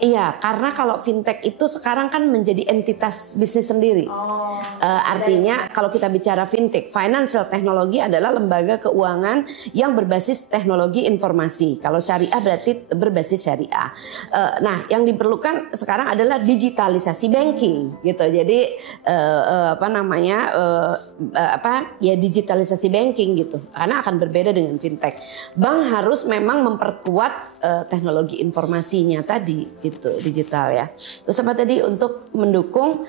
Iya, karena kalau fintech itu sekarang kan menjadi entitas bisnis sendiri. Artinya kalau kita bicara fintech, financial technology adalah lembaga keuangan yang berbasis teknologi informasi. Kalau syariah berarti berbasis syariah. Nah, yang diperlukan sekarang adalah digitalisasi banking, gitu. Jadi digitalisasi banking gitu. Karena akan berbeda dengan fintech. Bank harus memang memperkuat teknologi informasinya tadi, itu digital ya. Terus apa tadi untuk mendukung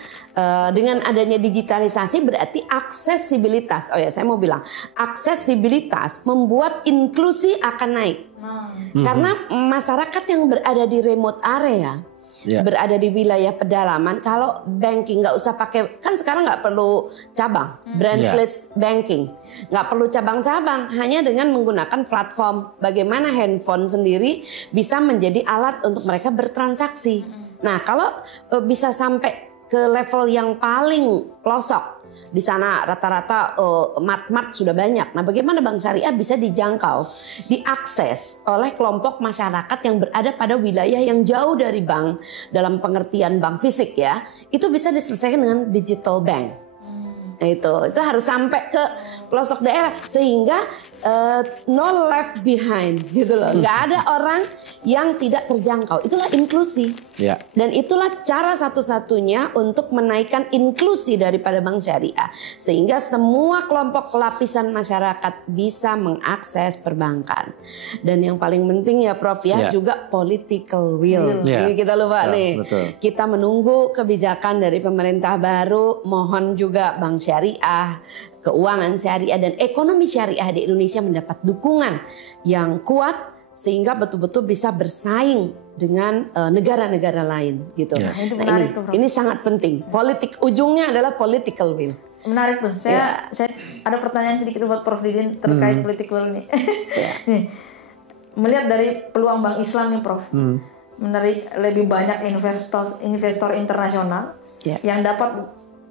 dengan adanya digitalisasi berarti aksesibilitas. Oh ya, saya mau bilang aksesibilitas membuat inklusi akan naik. Karena masyarakat yang berada di remote area, berada di wilayah pedalaman, kalau banking nggak usah pakai, kan sekarang nggak perlu cabang, branchless banking, nggak perlu cabang-cabang, hanya dengan menggunakan platform. Bagaimana handphone sendiri bisa menjadi alat untuk mereka bertransaksi. Nah, kalau bisa sampai ke level yang paling pelosok, di sana rata-rata mart-mart sudah banyak. Nah, bagaimana bank syariah bisa dijangkau, diakses oleh kelompok masyarakat yang berada pada wilayah yang jauh dari bank, dalam pengertian bank fisik ya, itu bisa diselesaikan dengan digital bank. Nah, itu harus sampai ke pelosok daerah sehingga no left behind gitu loh. Nggak ada orang yang tidak terjangkau. Itulah inklusi. Ya. Dan itulah cara satu-satunya untuk menaikkan inklusi daripada bank syariah. Sehingga semua kelompok lapisan masyarakat bisa mengakses perbankan. Dan yang paling penting ya Prof ya, juga political will. Kita lupa nih. Betul. Kita menunggu kebijakan dari pemerintah baru. Mohon juga bank syariah, keuangan syariah dan ekonomi syariah di Indonesia mendapat dukungan yang kuat sehingga betul-betul bisa bersaing dengan negara-negara lain gitu. Itu Nah, menarik tuh, Prof. ini sangat penting. Politik ujungnya adalah political will. Menarik tuh. Saya ada pertanyaan sedikit buat Prof Didin terkait political will ini. Nih, melihat dari peluang bank Islam nih Prof, menarik lebih banyak investor internasional yang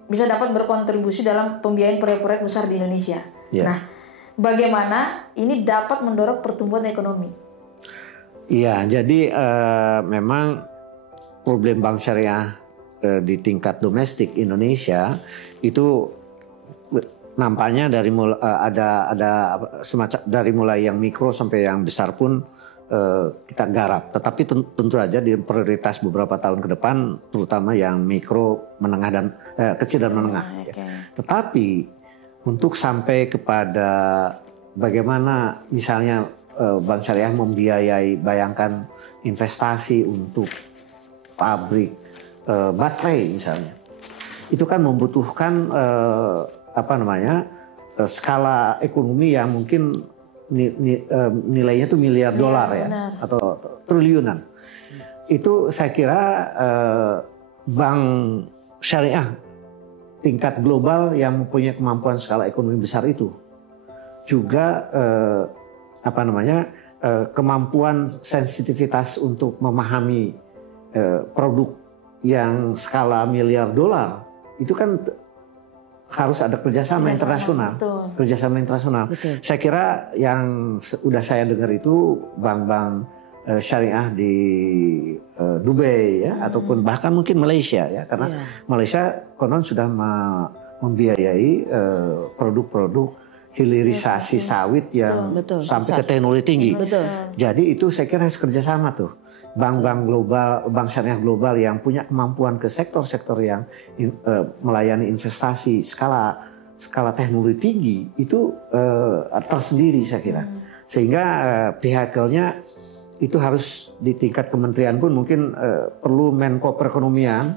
bisa dapat berkontribusi dalam pembiayaan proyek-proyek besar di Indonesia. Nah, bagaimana ini dapat mendorong pertumbuhan ekonomi? Iya, jadi memang problem bank syariah di tingkat domestik Indonesia itu nampaknya dari ada semacam dari mulai yang mikro sampai yang besar pun kita garap. Tetapi tentu saja di prioritas beberapa tahun ke depan, terutama yang mikro, menengah dan kecil dan menengah. Tetapi untuk sampai kepada bagaimana misalnya bank syariah membiayai, bayangkan investasi untuk pabrik baterai misalnya, itu kan membutuhkan skala ekonomi yang mungkin nilainya itu miliar dolar ya, atau triliunan. Itu saya kira bank syariah tingkat global yang mempunyai kemampuan skala ekonomi besar itu juga kemampuan sensitivitas untuk memahami produk yang skala miliar dolar itu kan harus ada kerjasama internasional. Kerjasama internasional. Saya kira yang sudah saya dengar itu bank-bank syariah di Dubai ya, ataupun bahkan mungkin Malaysia ya, karena Malaysia konon sudah membiayai produk-produk hilirisasi sawit yang sampai ke teknologi tinggi. Jadi itu saya kira harus kerjasama tuh. Bank-bank global, bank syariah global yang punya kemampuan ke sektor-sektor yang melayani investasi skala teknologi tinggi itu tersendiri saya kira. Sehingga vehicle-nya itu harus di tingkat kementerian pun mungkin perlu Menko Perekonomian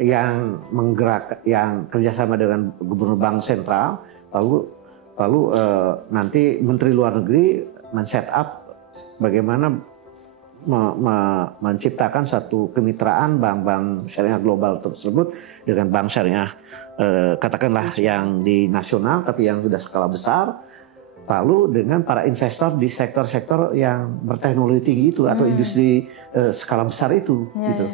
yang menggerak, yang kerjasama dengan Gubernur Bank Sentral, lalu nanti Menteri Luar Negeri men-set up bagaimana menciptakan satu kemitraan bank-bank syariah global tersebut dengan bank syariah katakanlah yang di nasional tapi yang sudah skala besar, lalu dengan para investor di sektor-sektor yang berteknologi tinggi itu atau industri skala besar itu gitu.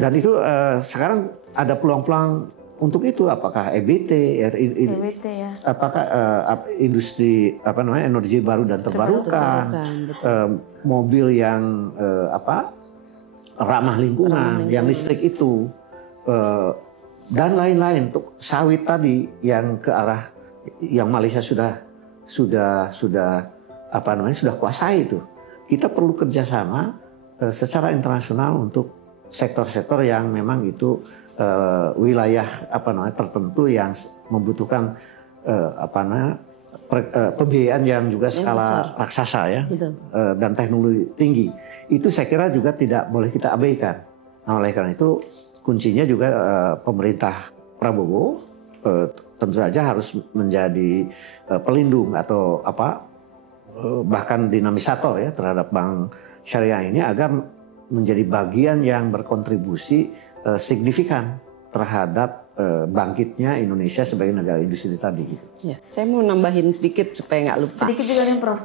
Dan itu sekarang ada peluang-peluang untuk itu, apakah EBT, apakah industri energi baru dan terbarukan, mobil yang ramah lingkungan, yang listrik itu, dan lain-lain, untuk sawit tadi yang ke arah yang Malaysia sudah kuasai itu. Kita perlu kerjasama secara internasional untuk sektor-sektor yang memang itu wilayah tertentu yang membutuhkan pembiayaan yang juga skala raksasa ya, dan teknologi tinggi. Itu saya kira juga tidak boleh kita abaikan. Nah, oleh karena itu kuncinya juga pemerintah Prabowo tentu saja harus menjadi pelindung atau bahkan dinamisator ya terhadap bank syariah ini agar menjadi bagian yang berkontribusi signifikan terhadap bangkitnya Indonesia sebagai negara industri tadi. Ya, saya mau nambahin sedikit supaya nggak lupa. Sedikit juga nih Prof,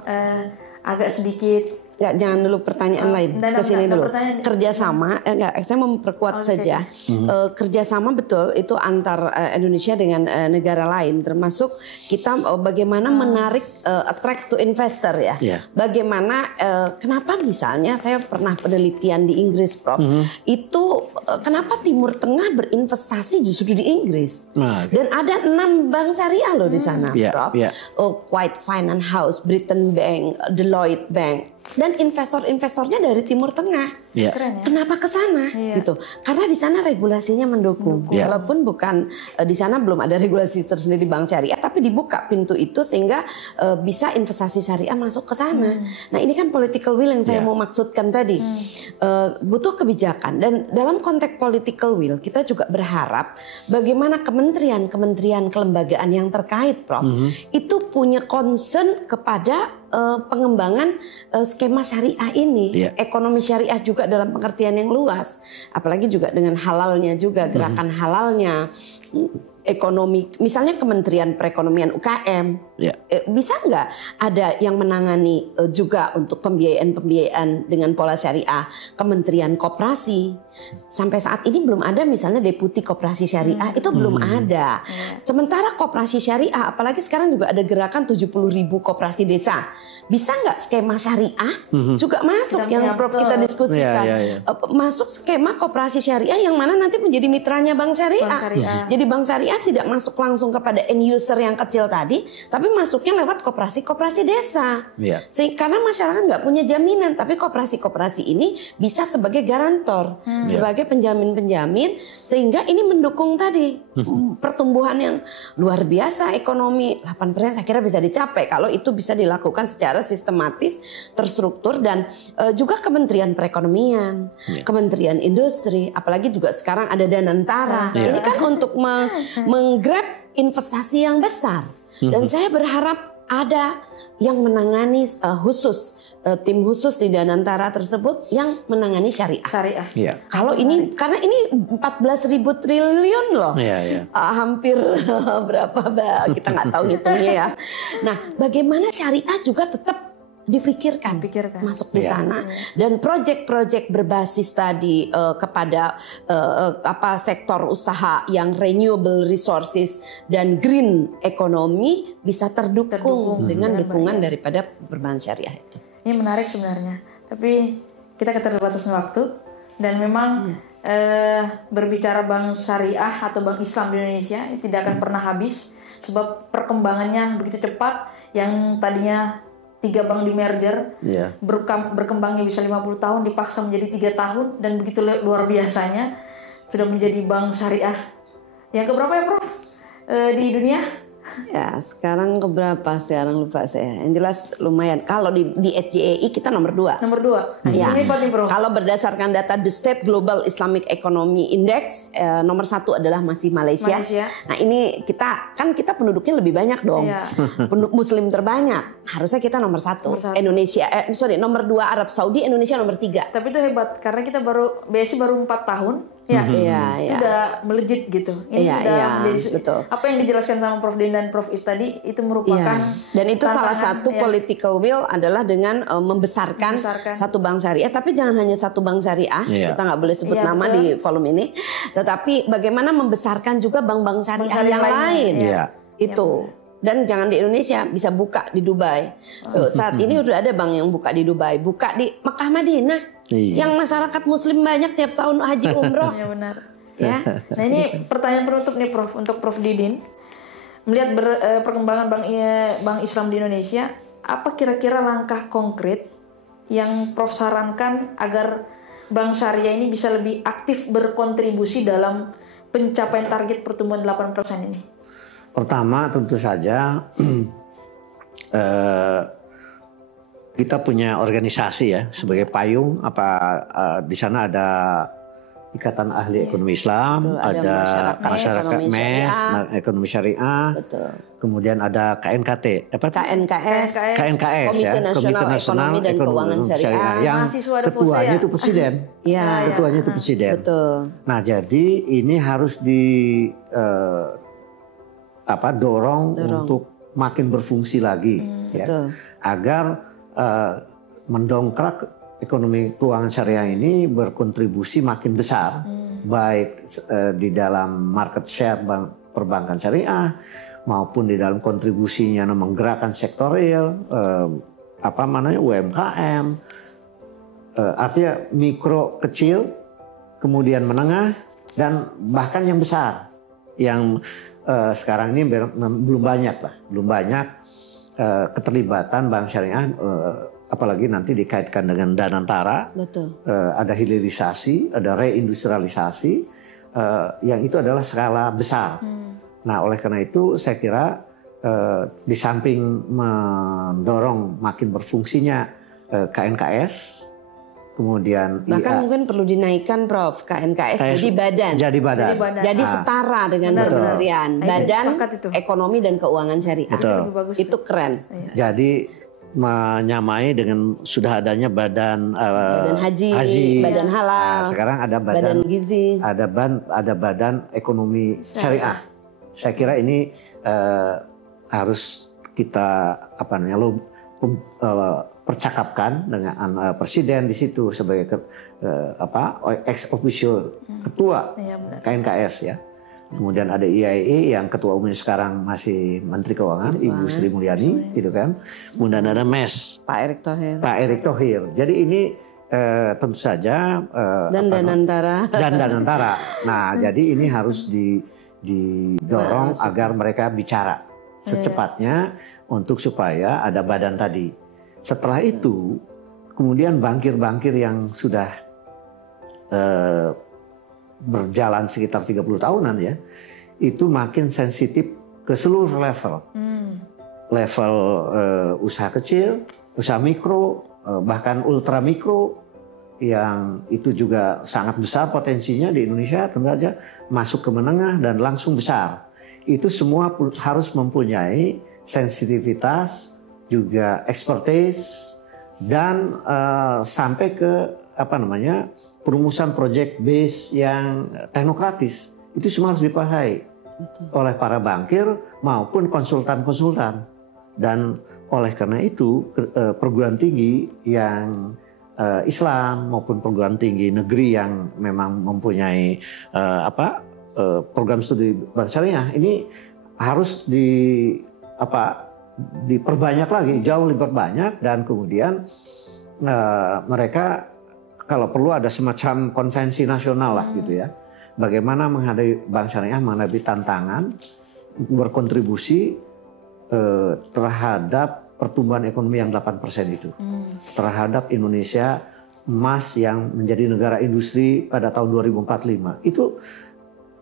agak sedikit jangan dulu pertanyaan lain. Ke sini dulu. Kerjasama, saya mau memperkuat saja. Kerjasama betul itu antar Indonesia dengan negara lain, termasuk kita bagaimana menarik attract to investor ya. Bagaimana kenapa misalnya saya pernah penelitian di Inggris, Prof. Itu kenapa Timur Tengah berinvestasi justru di Inggris. Dan ada 6 bank syariah loh di sana, Prof. White Finance House, Britain Bank, Deloitte Bank. Dan investor-investornya dari Timur Tengah. Keren, ya? Kenapa ke sana? Gitu. Karena di sana regulasinya mendukung. Walaupun bukan di sana belum ada regulasi tersendiri bank syariah, tapi dibuka pintu itu sehingga bisa investasi syariah masuk ke sana. Nah, ini kan political will yang saya mau maksudkan tadi. Butuh kebijakan, dan dalam konteks political will kita juga berharap bagaimana kementerian kelembagaan yang terkait, Prof, itu punya concern kepada pengembangan skema syariah ini, ekonomi syariah juga dalam pengertian yang luas, apalagi juga dengan halalnya juga, gerakan halalnya, ekonomi, misalnya Kementerian Perekonomian UKM, bisa nggak ada yang menangani juga untuk pembiayaan dengan pola syariah, Kementerian Koperasi. Sampai saat ini belum ada misalnya deputi koperasi syariah, itu belum ada. Sementara koperasi syariah, apalagi sekarang juga ada gerakan 70.000 koperasi desa. Bisa nggak skema syariah juga masuk yang Prof kita diskusikan. Masuk skema koperasi syariah yang mana nanti menjadi mitranya bank syariah. Jadi bank syariah tidak masuk langsung kepada end user yang kecil tadi, tapi masuknya lewat koperasi-koperasi desa. Karena masyarakat nggak punya jaminan, tapi koperasi-koperasi ini bisa sebagai garantor, sebagai penjamin-penjamin, sehingga ini mendukung tadi pertumbuhan yang luar biasa ekonomi 8% saya kira bisa dicapai kalau itu bisa dilakukan secara sistematis, terstruktur, dan juga Kementerian Perekonomian, Kementerian Industri, apalagi juga sekarang ada Danantara. Ini kan untuk menggrab investasi yang besar, dan saya berharap ada yang menangani tim khusus di Danantara tersebut yang menangani syariah. Kalau ini karena ini 14.000 triliun loh, hampir berapa kita nggak tahu hitungnya ya. Nah, bagaimana syariah juga tetap dipikirkan masuk di sana, dan proyek-proyek berbasis tadi kepada sektor usaha yang renewable resources dan green economy bisa terdukung dengan dukungan daripada perbankan syariah itu. Ini menarik sebenarnya, tapi kita keterbatasan waktu, dan memang berbicara bank syariah atau bank Islam di Indonesia ini tidak akan pernah habis, sebab perkembangannya begitu cepat. Yang tadinya 3 bank di merger, berkembangnya bisa 50 tahun, dipaksa menjadi 3 tahun, dan begitu luar biasanya sudah menjadi bank syariah yang keberapa ya, Prof, di dunia? Ya, sekarang keberapa? Sekarang lupa saya. Yang jelas lumayan. Kalau di SJEI kita nomor 2. Nomor 2. Ya. Kalau berdasarkan data The State Global Islamic Economy Index, nomor 1 adalah masih Malaysia. Nah, ini kita penduduknya lebih banyak dong. Penduduk Muslim terbanyak. Harusnya kita nomor 1. Indonesia, nomor 2 Arab Saudi, Indonesia nomor 3. Tapi itu hebat karena kita BSI baru 4 tahun. Sudah melejit gitu. Ini sudah menjadi betul. Apa yang dijelaskan sama Prof Din dan Prof Is tadi itu merupakan dan itu salah satu political will adalah dengan membesarkan satu bank syariah, tapi jangan hanya satu bank syariah. Kita nggak boleh sebut nama di volume ini, tetapi bagaimana membesarkan juga bank-bank syariah yang lain. Itu. Dan jangan di Indonesia, bisa buka di Dubai. Saat ini udah ada bank yang buka di Dubai, buka di Mekah Madinah. Yang masyarakat Muslim banyak tiap tahun haji umroh. Ya benar. Ya. Nah ini pertanyaan penutup nih, Prof, untuk Prof Didin. Melihat perkembangan bank Islam di Indonesia, apa kira-kira langkah konkret yang Prof sarankan agar bank syariah ini bisa lebih aktif berkontribusi dalam pencapaian target pertumbuhan 8% ini? Pertama tentu saja kita punya organisasi ya sebagai payung. Di sana ada Ikatan Ahli Ekonomi Islam, ada masyarakat MES, ekonomi syariah, kemudian ada KNKT, KNKS ya, Komite Nasional Ekonomi Syariah, yang ketuanya itu presiden. Ketuanya itu presiden. Nah, jadi ini harus dorong untuk makin berfungsi lagi, agar mendongkrak ekonomi keuangan syariah ini berkontribusi makin besar, baik di dalam market share perbankan syariah maupun di dalam kontribusinya menggerakkan sektor real, UMKM, artinya mikro, kecil, kemudian menengah, dan bahkan yang besar, yang sekarang ini belum banyak keterlibatan bank syariah, apalagi nanti dikaitkan dengan Danantara. Betul. Ada hilirisasi, ada reindustrialisasi, yang itu adalah skala besar. Nah, oleh karena itu saya kira di samping mendorong makin berfungsinya KNKS, kemudian bahkan mungkin perlu dinaikkan, Prof, KNKS jadi badan. Jadi setara dengan kementerian, Badan Ekonomi dan Keuangan Syariah. Itu keren. Jadi menyamai dengan sudah adanya badan haji, badan halal. Nah, sekarang ada badan gizi, ada badan ekonomi syariah. Saya kira ini harus kita percakapkan dengan presiden di situ sebagai ex officio ketua KNKS ya. Kemudian ada IAE yang ketua umumnya sekarang masih Menteri Keuangan, Ibu Sri Mulyani, gitu kan. Kemudian ada MES, Pak Erick Thohir. Jadi ini tentu saja dan Danantara. Nah, jadi ini harus didorong agar mereka bicara secepatnya untuk supaya ada badan tadi. Setelah itu, kemudian bankir-bankir yang sudah berjalan sekitar 30 tahunan ya, itu makin sensitif ke seluruh level. Level usaha kecil, usaha mikro, bahkan ultra mikro, yang itu juga sangat besar potensinya di Indonesia, tentu saja masuk ke menengah dan langsung besar. Itu semua harus mempunyai sensitivitas, juga expertise, dan sampai ke perumusan project base yang teknokratis. Itu semua harus dikuasai oleh para bankir maupun konsultan-konsultan. Dan oleh karena itu perguruan tinggi yang Islam maupun perguruan tinggi negeri yang memang mempunyai program studi bank syariah ini harus diperbanyak lagi, jauh lebih banyak, dan kemudian mereka kalau perlu ada semacam konvensi nasional lah gitu ya. Bagaimana menghadapi bank syariah, menghadapi tantangan, berkontribusi terhadap pertumbuhan ekonomi yang 8% itu. Terhadap Indonesia emas yang menjadi negara industri pada tahun 2045. Itu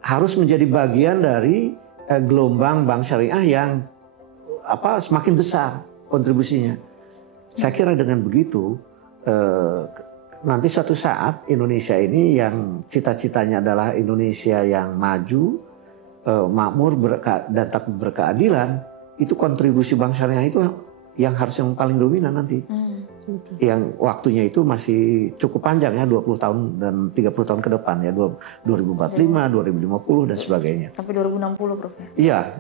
harus menjadi bagian dari gelombang bank syariah yang semakin besar kontribusinya. Saya kira dengan begitu nanti suatu saat Indonesia ini yang cita-citanya adalah Indonesia yang maju, makmur dan tak berkeadilan, itu kontribusi bank syariah itu yang harus yang paling dominan nanti. Yang waktunya itu masih cukup panjang ya, 20 tahun dan 30 tahun ke depan ya, 2045, 2050 dan sebagainya. Sampai 2060, Prof. Iya,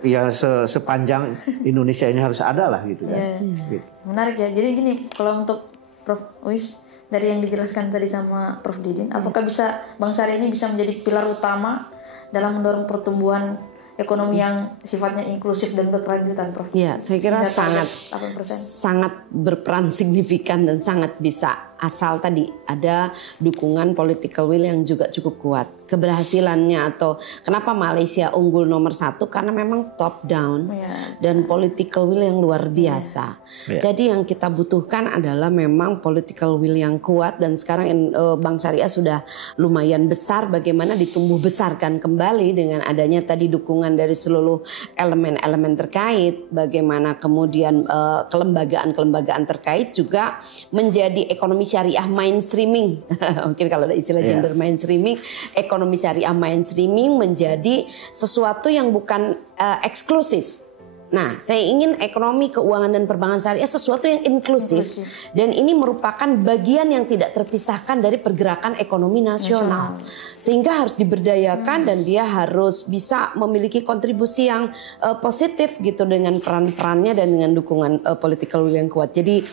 ya sepanjang Indonesia ini harus ada lah gitu kan. Gitu. Menarik ya. Jadi gini, kalau untuk Prof Uwais, dari yang dijelaskan tadi sama Prof Didin, apakah bank syariah ini bisa menjadi pilar utama dalam mendorong pertumbuhan ekonomi yang sifatnya inklusif dan berkelanjutan, Prof? Ya, saya kira sangat berperan signifikan dan sangat bisa, asal tadi ada dukungan political will yang juga cukup kuat. Keberhasilannya atau kenapa Malaysia unggul nomor 1, karena memang top down dan political will yang luar biasa. Jadi yang kita butuhkan adalah memang political will yang kuat, dan sekarang Bank Syariah sudah lumayan besar, bagaimana ditumbuh besarkan kembali dengan adanya tadi dukungan dari seluruh elemen-elemen terkait, bagaimana kemudian kelembagaan-kelembagaan terkait juga menjadi ekonomi syariah mainstreaming. Mungkin kalau ada istilah gender mainstreaming, ekonomi syariah mainstreaming menjadi sesuatu yang bukan eksklusif. Nah, saya ingin ekonomi, keuangan dan perbankan syariah sesuatu yang inklusif. Dan ini merupakan bagian yang tidak terpisahkan dari pergerakan ekonomi nasional. Sehingga harus diberdayakan dan dia harus bisa memiliki kontribusi yang positif gitu dengan peran-perannya dan dengan dukungan political will yang kuat. Jadi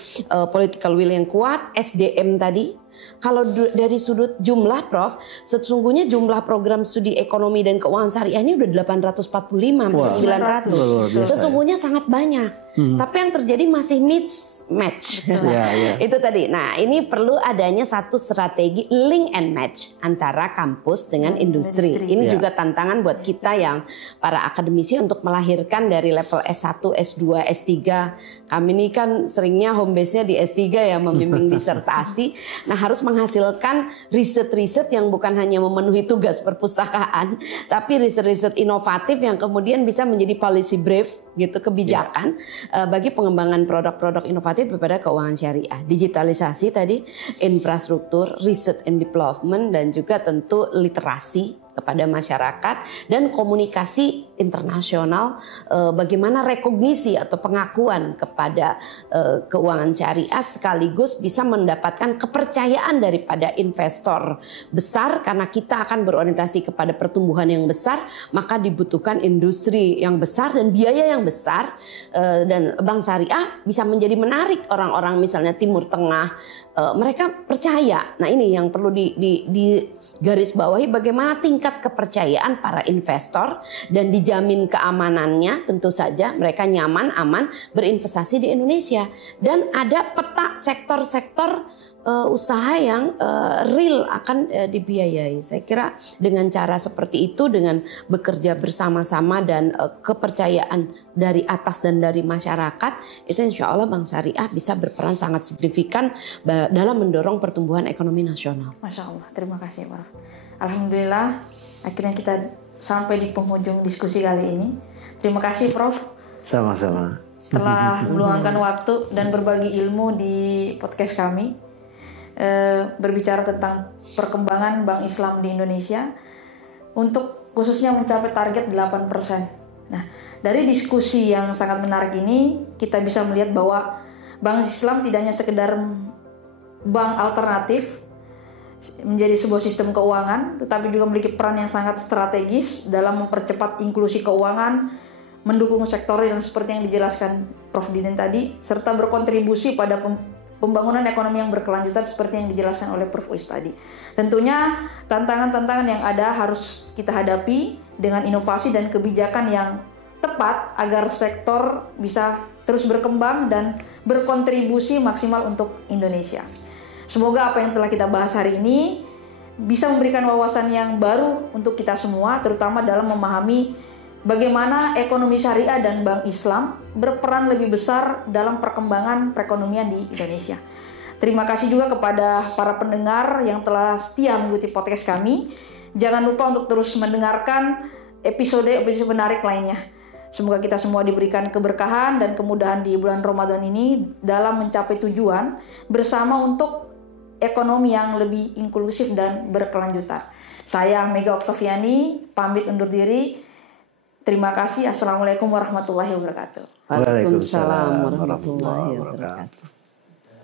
political will yang kuat, SDM tadi. Kalau dari sudut jumlah, Prof, sesungguhnya jumlah program studi ekonomi dan keuangan syariah ini udah 845 900. Sesungguhnya sangat banyak. Tapi yang terjadi masih mismatch. Itu tadi. Nah, ini perlu adanya satu strategi link and match antara kampus dengan industri. Ini juga tantangan buat kita yang para akademisi untuk melahirkan dari level S1, S2, S3. Kami ini kan seringnya home base-nya di S3 ya, membimbing disertasi. Nah, harus menghasilkan riset-riset yang bukan hanya memenuhi tugas perpustakaan, tapi riset-riset inovatif yang kemudian bisa menjadi policy brief gitu, kebijakan bagi pengembangan produk-produk inovatif daripada keuangan syariah. Digitalisasi tadi, infrastruktur, research and development, dan juga tentu literasi kepada masyarakat dan komunikasi internasional, bagaimana rekognisi atau pengakuan kepada keuangan syariah sekaligus bisa mendapatkan kepercayaan daripada investor besar, karena kita akan berorientasi kepada pertumbuhan yang besar, maka dibutuhkan industri yang besar dan biaya yang besar, dan bank syariah bisa menjadi menarik orang-orang misalnya Timur Tengah, mereka percaya. Nah, ini yang perlu di garis bawahi, bagaimana tingkat kepercayaan para investor dan dijamin keamanannya, tentu saja mereka nyaman, aman berinvestasi di Indonesia. Dan ada peta sektor-sektor usaha yang real akan dibiayai. Saya kira dengan cara seperti itu, dengan bekerja bersama-sama dan kepercayaan dari atas dan dari masyarakat, itu insya Allah Bank Syariah bisa berperan sangat signifikan dalam mendorong pertumbuhan ekonomi nasional. Masya Allah, terima kasih Prof. Alhamdulillah, akhirnya kita sampai di penghujung diskusi kali ini. Terima kasih Prof. Sama-sama. Telah meluangkan waktu dan berbagi ilmu di podcast kami. Berbicara tentang perkembangan Bank Islam di Indonesia untuk khususnya mencapai target 8%. Nah, dari diskusi yang sangat menarik ini kita bisa melihat bahwa Bank Islam tidak hanya sekedar bank alternatif menjadi sebuah sistem keuangan, tetapi juga memiliki peran yang sangat strategis dalam mempercepat inklusi keuangan, mendukung sektor yang seperti yang dijelaskan Prof. Didin tadi, serta berkontribusi pada pembangunan ekonomi yang berkelanjutan seperti yang dijelaskan oleh Prof. Uis tadi. Tentunya tantangan-tantangan yang ada harus kita hadapi dengan inovasi dan kebijakan yang tepat agar sektor bisa terus berkembang dan berkontribusi maksimal untuk Indonesia. Semoga apa yang telah kita bahas hari ini bisa memberikan wawasan yang baru untuk kita semua, terutama dalam memahami bagaimana ekonomi syariah dan Bank Islam berperan lebih besar dalam perkembangan perekonomian di Indonesia. Terima kasih juga kepada para pendengar yang telah setia mengikuti podcast kami. Jangan lupa untuk terus mendengarkan episode-episode menarik lainnya. Semoga kita semua diberikan keberkahan dan kemudahan di bulan Ramadan ini dalam mencapai tujuan bersama untuk ekonomi yang lebih inklusif dan berkelanjutan. Saya Mega Oktaviani, pamit undur diri. Terima kasih. Assalamualaikum warahmatullahi wabarakatuh. Waalaikumsalam warahmatullahi wabarakatuh.